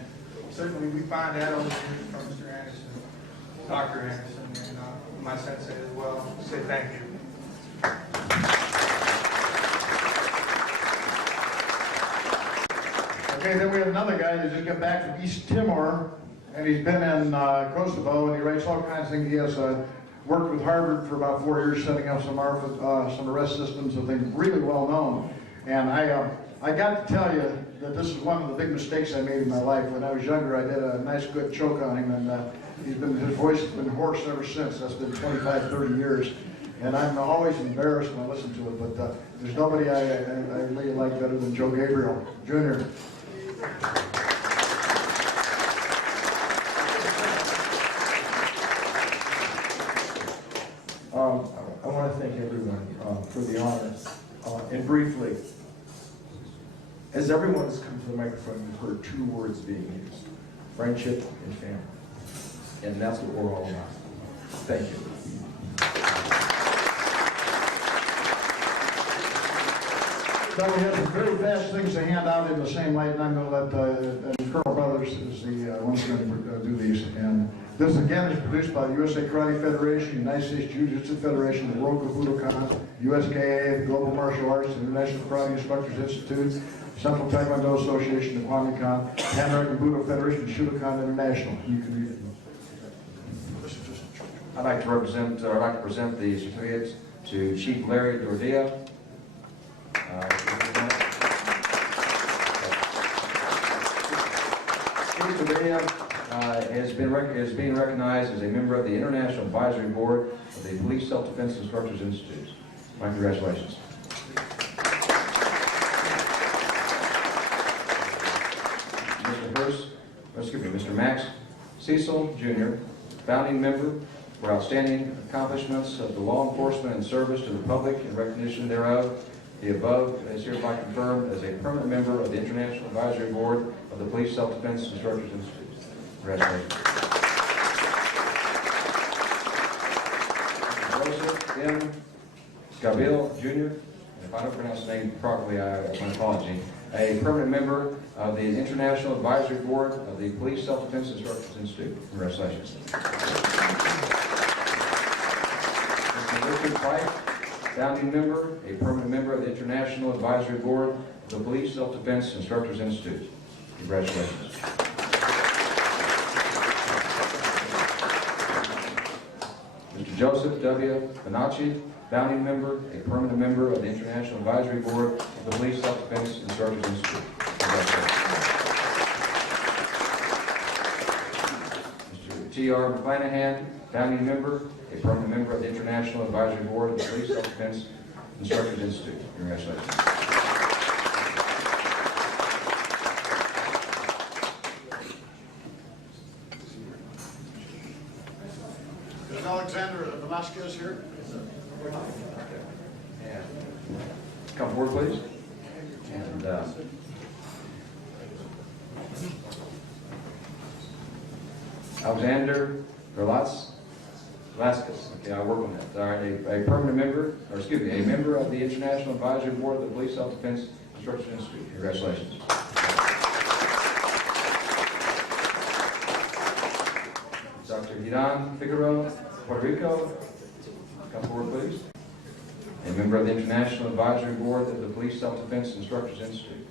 certainly we find that over the years from Mr. Anderson, Dr. Anderson, and my sensei as well. Say thank you. Okay, then we have another guy that just got back from East Timor, and he's been in Kosovo, and he writes all kinds of things. He has worked with Harvard for about 4 years, setting up some arrest systems and things really well known. And I got to tell you that this is one of the big mistakes I made in my life. When I was younger, I did a nice good choke on him, and his voice has been hoarse ever since. That's been 25, 30 years. And I'm always embarrassed when I listen to it, but there's nobody I really like better than Joe Gabriel, Jr. I want to thank everyone for the honor. And briefly, as everyone has come to the microphone, you've heard two words being used: friendship and family. And that's what we're all about. Thank you. So we have some very fast things to hand out in the same light, and I'm going to let Colonel Brothers is the one who's going to do these. And this again is produced by the USA Karate Federation, United States Jiu-Jitsu Federation, the World Budokan, USJJF, Global Martial Arts, International Karate Instructors Institute, Central Taekwondo Association, the Kwamikan, Pan American Budo Federation, Shudokan International. You can read it. I'd like to present the certificates to Chief Larry Dordia. Chief Dordia is being recognized as a member of the International Advisory Board of the Police Self-Defense Instructors Institute. My congratulations. Mr. Max Cecil, Jr., founding member for outstanding accomplishments of the law enforcement and service to the public in recognition thereof. The above is hereby confirmed as a permanent member of the International Advisory Board of the Police Self-Defense Instructors Institute. Congratulations. Joseph M. Gabil, Jr., and if I don't pronounce the name properly, I have an apology. A permanent member of the International Advisory Board of the Police Self-Defense Instructors Institute. Congratulations. Mr. Richard Pike, founding member, a permanent member of the International Advisory Board of the Police Self-Defense Instructors Institute. Congratulations. Mr. Joseph W. Bonacci, founding member, a permanent member of the International Advisory Board of the Police Self-Defense Instructors Institute. Congratulations. Mr. T.R. McClanahan, founding member, a permanent member of the International Advisory Board of the Police Self-Defense Instructors Institute. Congratulations. Is Alexander Velasquez here? And come forward, please. And Alexander Velasquez. Okay, I'll work on that. All right, a permanent member, or excuse me, a member of the International Advisory Board of the Police Self-Defense Instructors Institute. Congratulations. Dr. Hidan Figueroa, Puerto Rico. Come forward, please. A member of the International Advisory Board of the Police Self-Defense Instructors Institute.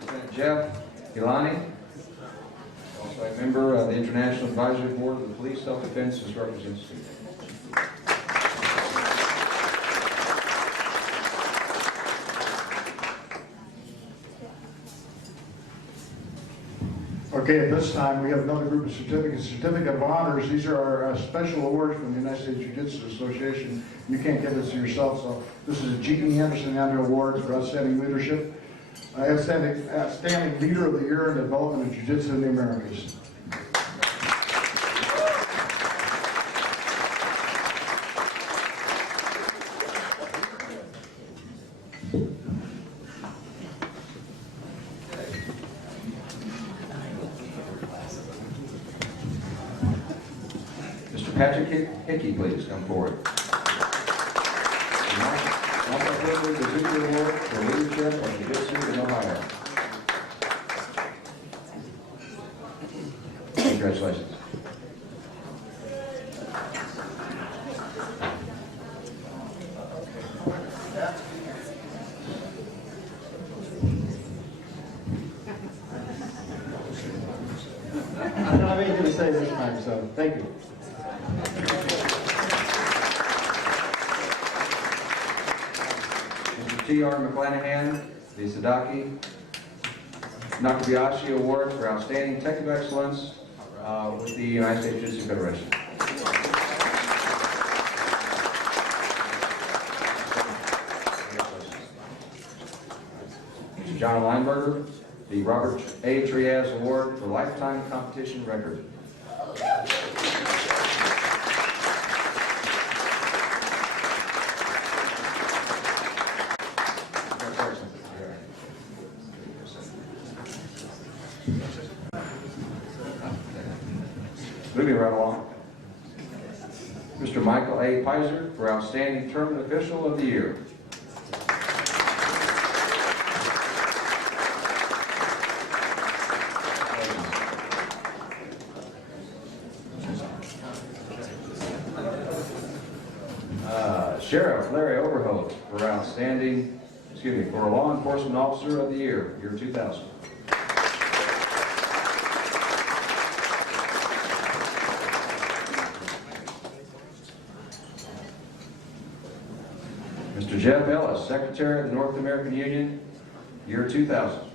Lieutenant Jeff Ilani, also a member of the International Advisory Board of the Police Self-Defense Instructors Institute. Okay, at this time, we have another group of certificate of honors. These are our special awards from the United States Jiu-Jitsu Association. You can't get this yourself, so this is a G.E. Anderson Annual Award for Outstanding Leadership. Outstanding Leader of the Year in Development of Jiu-Jitsu in the Americas. Patrick Hickey, please come forward. Also, the Junior Award for Leadership of Jiu-Jitsu in Ohio. Congratulations. I don't have anything to say this time, so thank you. Mr. T.R. McClanahan, the Sadaki Nakabayashi Award for Outstanding Technical Excellence with the United States Jiu-Jitsu Federation. Mr. John Lineberger, the Robert A. Trias Award for Lifetime Competition Record. Moving right along. Mr. Michael A. Pizer for Outstanding Tournament Official of the Year. Sheriff Larry Overholt for for Law Enforcement Officer of the Year, year 2000. Mr. Jeff Ellis, Secretary of the North American Union, year 2000.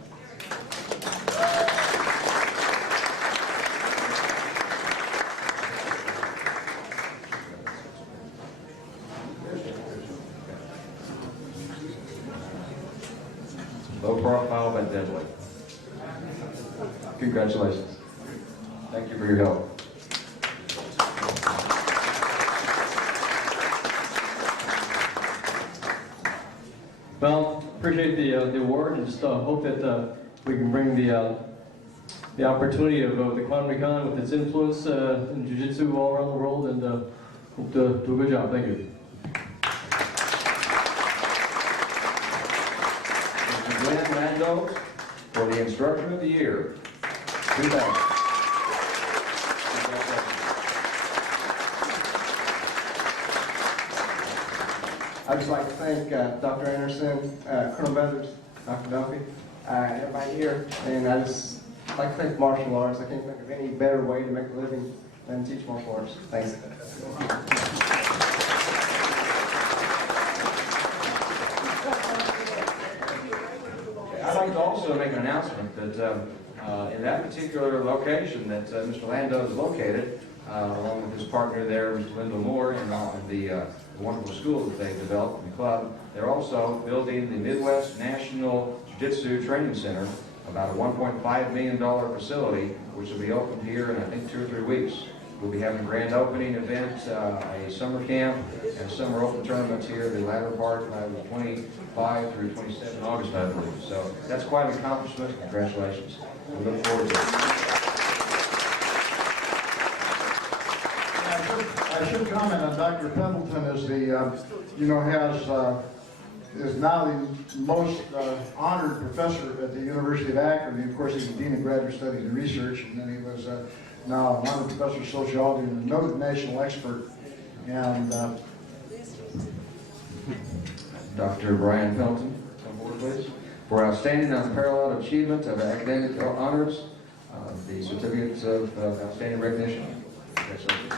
Low profile but deadly. Congratulations. Thank you for your help. Well, appreciate the award, and just hope that we can bring the opportunity of the Kwame Khan with its influence in Jiu-Jitsu all around the world, and hope to do a good job. Thank you. Mr. Glenn Lando for the Instructor of the Year, 2000. I'd just like to thank Dr. Anderson, Colonel Beathers, Dr. Duffy, everybody here, and I just like to thank martial arts. I can't think of any better way to make a living than teach martial arts. Thanks. I'd like to also make an announcement that in that particular location that Mr. Lando is located, along with his partner there, Mr. Lyndall Moore, and the wonderful school that they've developed in the club, they're also building the Midwest National Jiu-Jitsu Training Center, about a $1.5 million facility, which will be opened here in, I think, 2 or 3 weeks. We'll be having a grand opening event, a summer camp, and summer open tournaments here, the latter part of 25 through 27 August, I believe. So that's quite an accomplishment. Congratulations. We look forward to it. I should comment on Dr. Pendleton as is now the most honored professor at the University of Akron. Of course, he's the Dean of Graduate Studies and Research, and then he was now an honored professor of sociology and a noted national expert. And Dr. Brian Pendleton, come forward, please. For outstanding unparalleled achievement of academic honors, the certificates of outstanding recognition. Congratulations.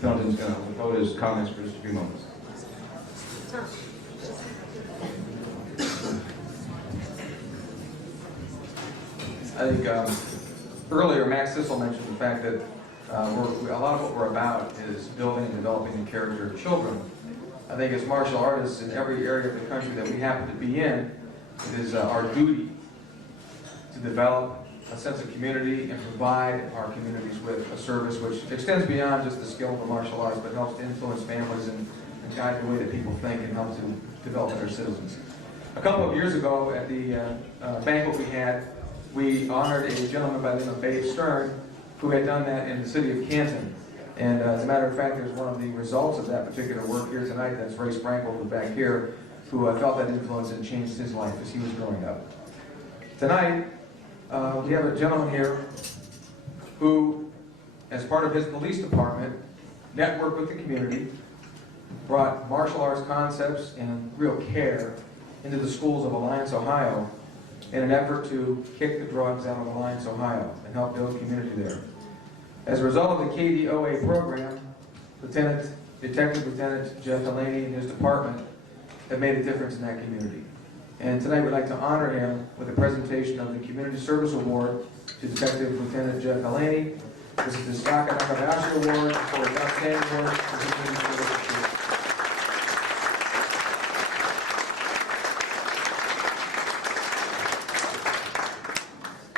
Pendleton's going to withhold his comments for just a few moments. I think earlier Max Sissel mentioned the fact that a lot of what we're about is building and developing the character of children. I think as martial artists in every area of the country that we happen to be in, it is our duty to develop a sense of community and provide our communities with a service which extends beyond just the skill of the martial arts, but helps to influence families and guide the way that people think and help to develop their citizens. A couple of years ago at the banquet we honored a gentleman by the name of Babe Stern, who had done that in the city of Canton. And as a matter of fact, there's one of the results of that particular work here tonight. That's Ray Sprankle, who's back here, who felt that influence and changed his life as he was growing up. Tonight, we have a gentleman here who, as part of his police department, networked with the community, brought martial arts concepts and real care into the schools of Alliance, Ohio, in an effort to kick the drugs out of Alliance, Ohio, and help build community there. As a result of the KDOA program, Detective Lieutenant Jeff Delaney and his department have made a difference in that community. And tonight we'd like to honor him with a presentation of the Community Service Award to Detective Lieutenant Jeff Delaney. This is the Saka Nakabashi Award for his outstanding work for community service.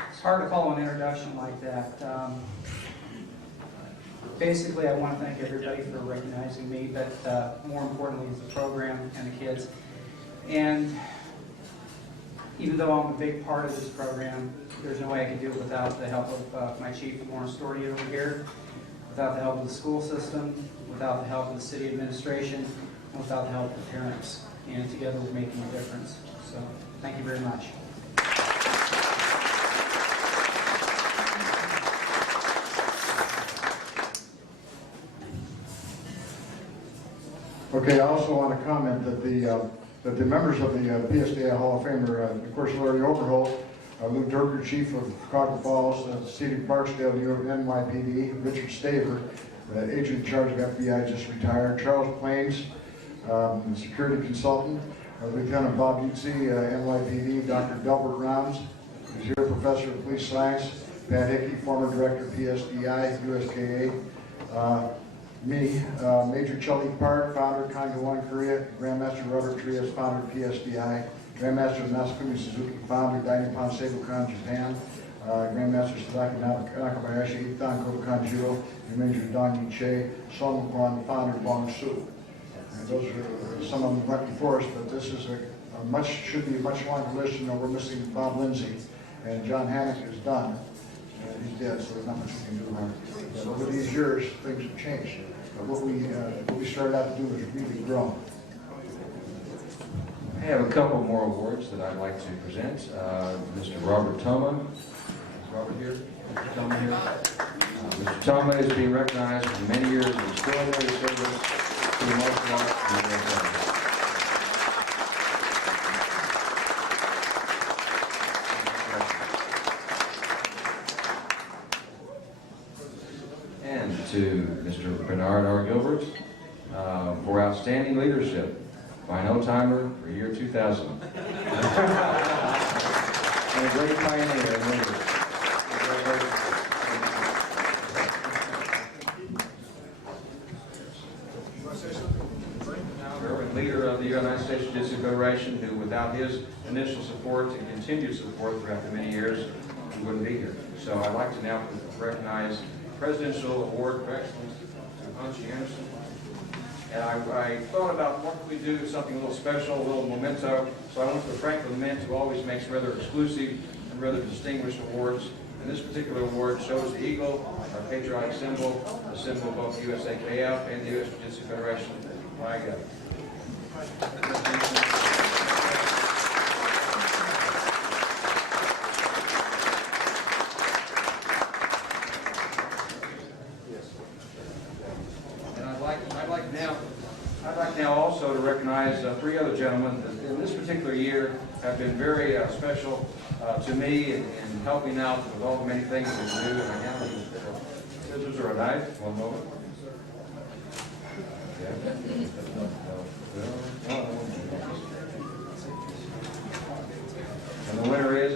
It's hard to follow an introduction like that. Basically, I want to thank everybody for recognizing me, but more importantly is the program and the kids. And even though I'm a big part of this program, there's no way I could do it without the help of my chief, Lawrence Doherty, over here, without the help of the school system, without the help of the city administration, and without the help of the parents. And together we're making a difference. So thank you very much. Okay, I also want to comment that the members of the PSDI Hall of Famer, of course, Larry Overholt, Lou Durker, Chief of Cotton Falls, Steve Barksdale, NYPD, Richard Staver, Agent in Charge of FBI, just retired, Charles Plains, Security Consultant, Lieutenant Bob Utzi, NYPD, Dr. Delbert Rounds, who's here, Professor of Police Science, Pat Hickey, former Director of PSDI, USJJF, me, Major Chully Park, founder of Congo One Korea, Grandmaster Robert Trias, founder of PSDI, Grandmaster Nasukumi Suzuki, founder Dainippon Seibukan, Japan, Grandmaster Sadaki Nakabayashi, Itan Kodokan Jiro, and Major Don Yiche, Song Kwan, founder of Bong Su. And those are some of them right before us, but this is should be a much longer list. You know, we're missing Bob Lindsay, and John Hannock is done. He's dead, so there's not much we can do about it. But over these years, things have changed. But what we started out to do is really grow. I have a couple more awards that I'd like to present. Mr. Robert Toma. Is Robert here? Mr. Toma here? Mr. Toma is being recognized for many years of extraordinary service to the martial arts and the military. And to Mr. Bernard R. Gilbert for outstanding leadership by an old-timer for year 2000. And a great pioneer and leader. Leader of the United States Jiu-Jitsu Federation, who without his initial support and continued support throughout the many years, we wouldn't be here. So I'd like to now recognize Presidential Award for Excellence to Hunchie Anderson. And I thought about what could we do, something a little special, a little memento. So I went to the Franklin Mint, who always makes rather exclusive and rather distinguished awards. And this particular award shows the eagle, our patriotic symbol, the symbol of both USAKF and the US Jiu-Jitsu Federation. My God. I'd like now also to recognize three other gentlemen that in this particular year have been very special to me in helping out with all the many things that we do. And I have scissors or a knife. One moment. And the winner is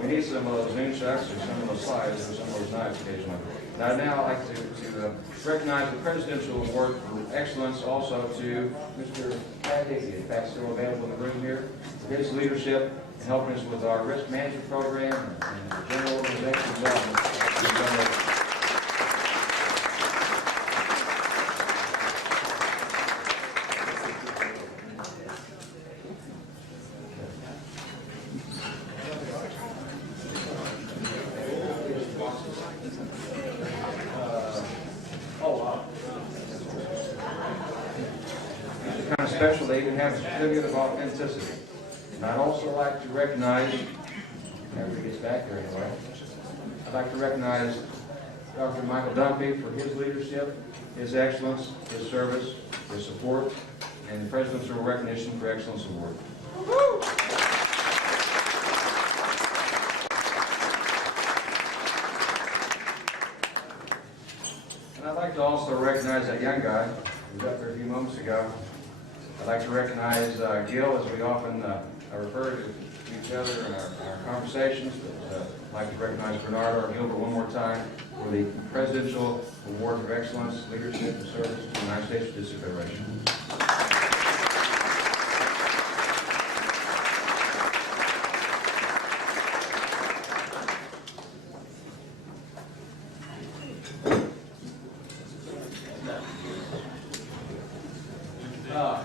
we need some of those noon shots or some of those slides or some of those knives occasionally. Now I'd like to recognize the Presidential Award for Excellence also to Mr. Pat Hickey, if Pat's still available in the room here, for his leadership in helping us with our risk management program and the general organization development. kind of special. They even have a certificate of authenticity. And I'd also like to recognize, after he gets back there anyway, I'd like to recognize Dr. Michael Dunphy for his leadership, his excellence, his service, his support, and the President's Recognition for Excellence Award. And I'd like to also recognize that young guy who was up there a few moments ago. I'd like to recognize Gil, as we often refer to each other in our conversations. But I'd like to recognize Bernardo or Gilbert one more time for the Presidential Award for Excellence, Leadership, and Service to the United States Judicial Federation.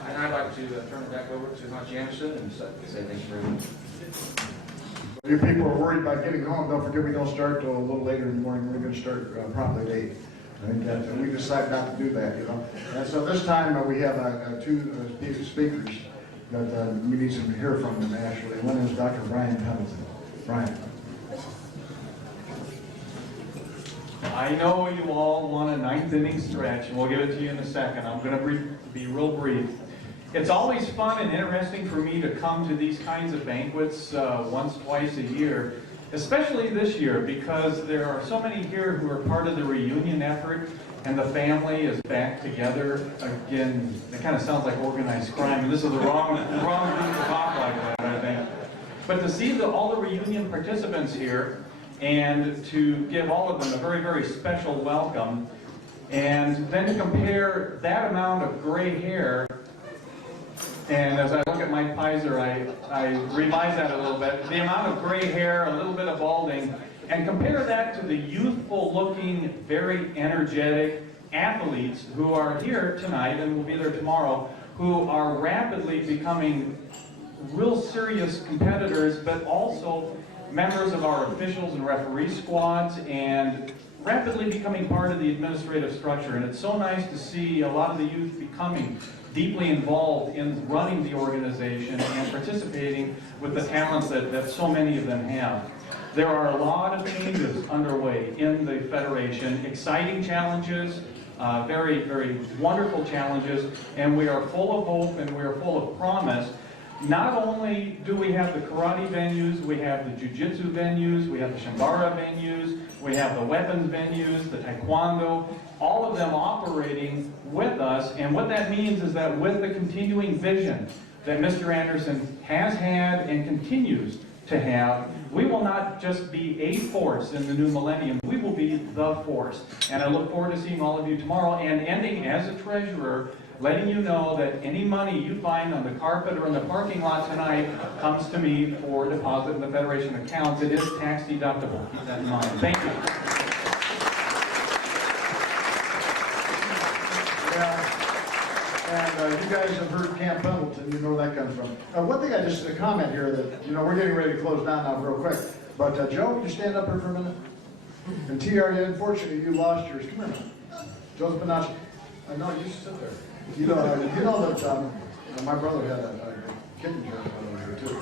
And I'd like to turn it back over to Hunch Anderson and say thank you very much. You people are worried about getting home. Don't forget, we don't start till a little later in the morning. We're going to start promptly at 8. And we decided not to do that, you know. And so this time we have two speakers that we need to hear from them, actually. One is Dr. Brian Pendleton. Brian. I know you all want a ninth inning stretch, and we'll give it to you in a second. I'm going to be real brief. It's always fun and interesting for me to come to these kinds of banquets once, twice a year, especially this year, because there are so many here who are part of the reunion effort, and the family is back together again. It kind of sounds like organized crime, and this is the wrong group to talk like that, I think. But to see all the reunion participants here, and to give all of them a very, very special welcome, and then to compare that amount of gray hair. And as I look at Mike Pizer, I revise that a little bit. The amount of gray hair, a little bit of balding, and compare that to the youthful-looking, very energetic athletes who are here tonight and will be there tomorrow, who are rapidly becoming real serious competitors, but also members of our officials and referee squads, and rapidly becoming part of the administrative structure. And it's so nice to see a lot of the youth becoming deeply involved in running the organization and participating with the talents that so many of them have. There are a lot of changes underway in the Federation, exciting challenges, very, very wonderful challenges, and we are full of hope and we are full of promise. Not only do we have the karate venues, we have the jiu-jitsu venues, we have the shambara venues, we have the weapons venues, the taekwondo, all of them operating with us. And what that means is that with the continuing vision that Mr. Anderson has had and continues to have, we will not just be a force in the new millennium, we will be the force. And I look forward to seeing all of you tomorrow, and ending as a treasurer, letting you know that any money you find on the carpet or in the parking lot tonight comes to me for deposit in the Federation accounts. It is tax deductible. Keep that in mind. Thank you. Yeah. And you guys have heard Camp Pendleton. You know where that comes from. One thing I just a comment here that, you know, we're getting ready to close down now real quick. But Joe, can you stand up here for a minute? And TR, unfortunately, you lost yours. Come here. Joseph Panacci. I know, you sit there. You know that my brother had a kidney transplant over here too. So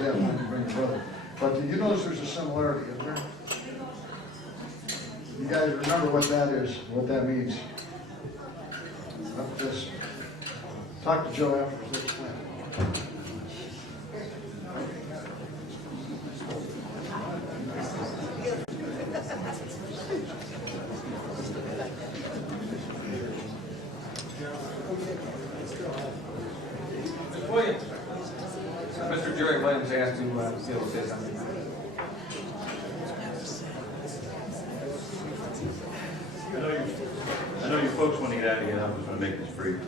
yeah, mine to bring your brother. But you notice there's a similarity, isn't there? You guys remember what that is, what that means. Just talk to Joe after this. Williams. Mr. Jerry Williams asked to be able to say something. I know you folks want to get out of here. I'm just going to make this brief.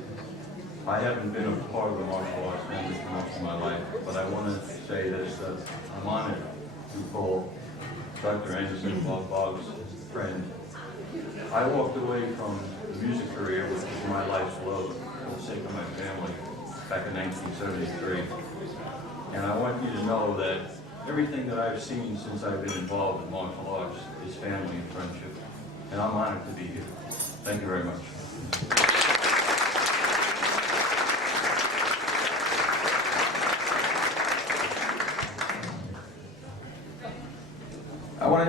I haven't been a part of the martial arts family for most of my life, but I want to say this, I'm honored to call Dr. Anderson, Bob Boggs' friend. I walked away from the music career, which was my life's love, for the sake of my family, back in 1973. And I want you to know that everything that I've seen since I've been involved in martial arts is family and friendship. And I'm honored to be here. Thank you very much.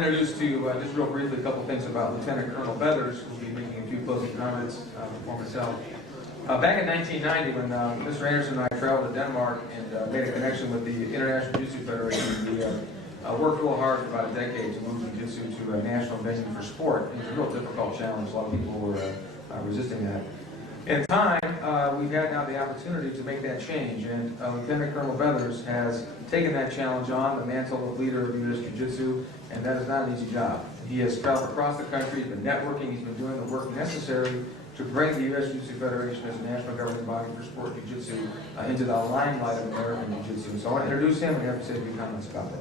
introduce to you just real briefly a couple things about Lieutenant Colonel Beathers, who will be making a few closing comments before myself. Back in 1990, when Mr. Anderson and I traveled to Denmark and made a connection with the International Jiu-Jitsu Federation, we worked real hard for about a decade to move Jiu-Jitsu to a national venue for sport. It was a real difficult challenge. A lot of people were resisting that. In time, we've had now the opportunity to make that change, and Lieutenant Colonel Beathers has taken that challenge on, the mantle of leader of U.S. Jiu-Jitsu, and that is not an easy job. He has traveled across the country, he's been networking, he's been doing the work necessary to bring the U.S. Jiu-Jitsu Federation as a national governing body for sport Jiu-Jitsu into the limelight of American Jiu-Jitsu. So I want to introduce him and have him say a few comments about that.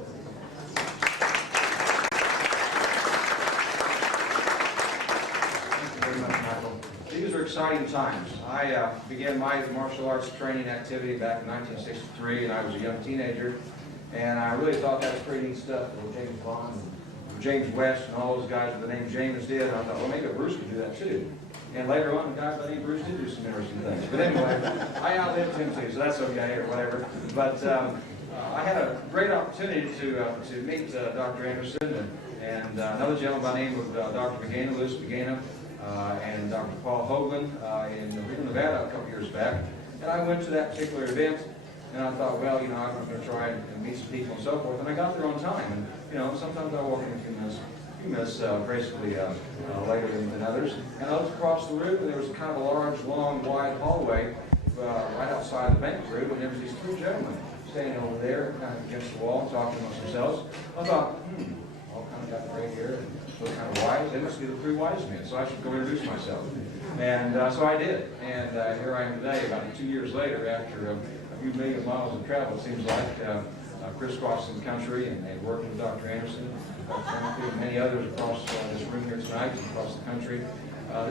These are exciting times. I began my martial arts training activity back in 1963, and I was a young teenager, and I really thought that was pretty neat stuff that James Bond and James West and all those guys with the name James did, and I thought, well, maybe Bruce could do that too. And later on, the guys by the name Bruce did do some interesting things. But anyway, I outlived him too, so that's okay, or whatever. But I had a great opportunity to meet Dr. Anderson and another gentleman by the name of Dr. Begana, Louis Begana, and Dr. Paul Hoagland in Reno, Nevada a couple years back. And I went to that particular event, and I thought, well, you know, I'm going to try and meet some people and so forth. And I got there on time. And, you know, sometimes I walk in a few minutes gracefully later than others. And I looked across the room, and there was kind of a large, long, wide hallway right outside the banquet room, and there was these three gentlemen standing over there, kind of against the wall, talking amongst themselves. I thought, all kind of got gray hair and look kind of wise. They must be the three wise men, so I should go introduce myself. And so I did. And here I am today, about 2 years later, after a few million miles of travel, it seems like, crisscrossing the country and working with Dr. Anderson, Dr. Franklin, and many others across this room here tonight and across the country.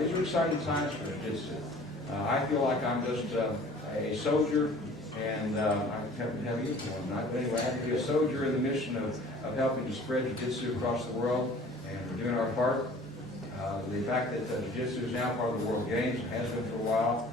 These are exciting times for Jiu-Jitsu. I feel like I'm just a soldier, and I haven't had either one tonight, but anyway, I have to be a soldier in the mission of helping to spread Jiu-Jitsu across the world, and we're doing our part. The fact that Jiu-Jitsu is now part of the World Games, and has been for a while.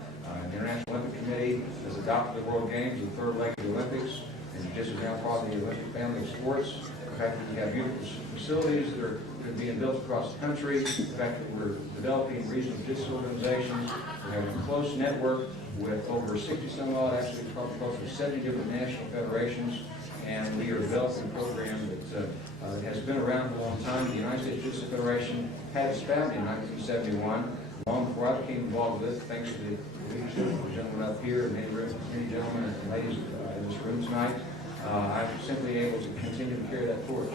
The International Olympic Committee has adopted the World Games, the third leg of the Olympics, and Jiu-Jitsu is now part of the Olympic family of sports. The fact that we have beautiful facilities that are being built across the country, the fact that we're developing regional Jiu-Jitsu organizations, we have a close network with over 60-some odd, actually close to 70 different national federations, and we are developing a program that has been around for a long time. The United States Jiu-Jitsu Federation had its founding in 1971, long before I became involved with it, thanks to the leadership of the gentlemen up here and many gentlemen and ladies in this room tonight. I'm simply able to continue to carry that torch.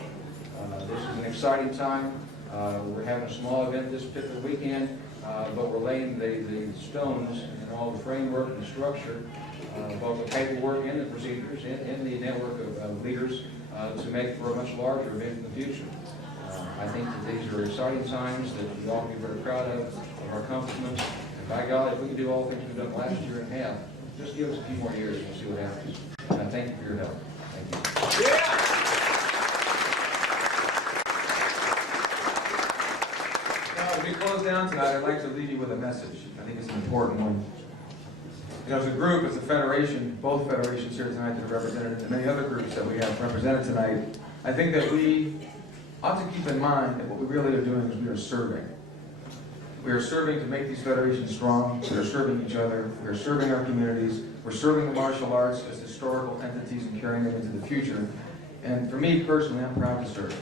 This is an exciting time. We're having a small event this particular weekend, but we're laying the stones and all the framework and structure, both the paperwork and the procedures and the network of leaders to make for a much larger event in the future. I think that these are exciting times that we ought to be very proud of our accomplishments. And by God, if we can do all the things we've done last year and a half, just give us a few more years and we'll see what happens. And I thank you for your help. Thank you. Yeah. Now, as we close down tonight, I'd like to leave you with a message. I think it's an important one. You know, as a group, as a federation, both federations here tonight that are represented, and many other groups that we have represented tonight, I think that we ought to keep in mind that what we really are doing is we are serving. We are serving to make these federations strong. We are serving each other. We are serving our communities. We're serving the martial arts as historical entities and carrying them into the future. And for me personally, I'm proud to serve.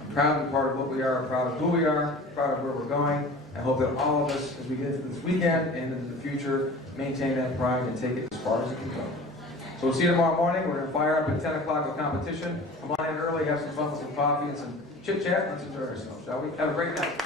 I'm proud to be part of what we are, proud of who we are, proud of where we're going. I hope that all of us, as we get into this weekend and into the future, maintain that pride and take it as far as it can go. So we'll see you tomorrow morning. We're going to fire up at 10 o'clock with competition. Come on in early, have some fun with some coffee and some chit-chat. Let's enjoy ourselves, shall we? Have a great night.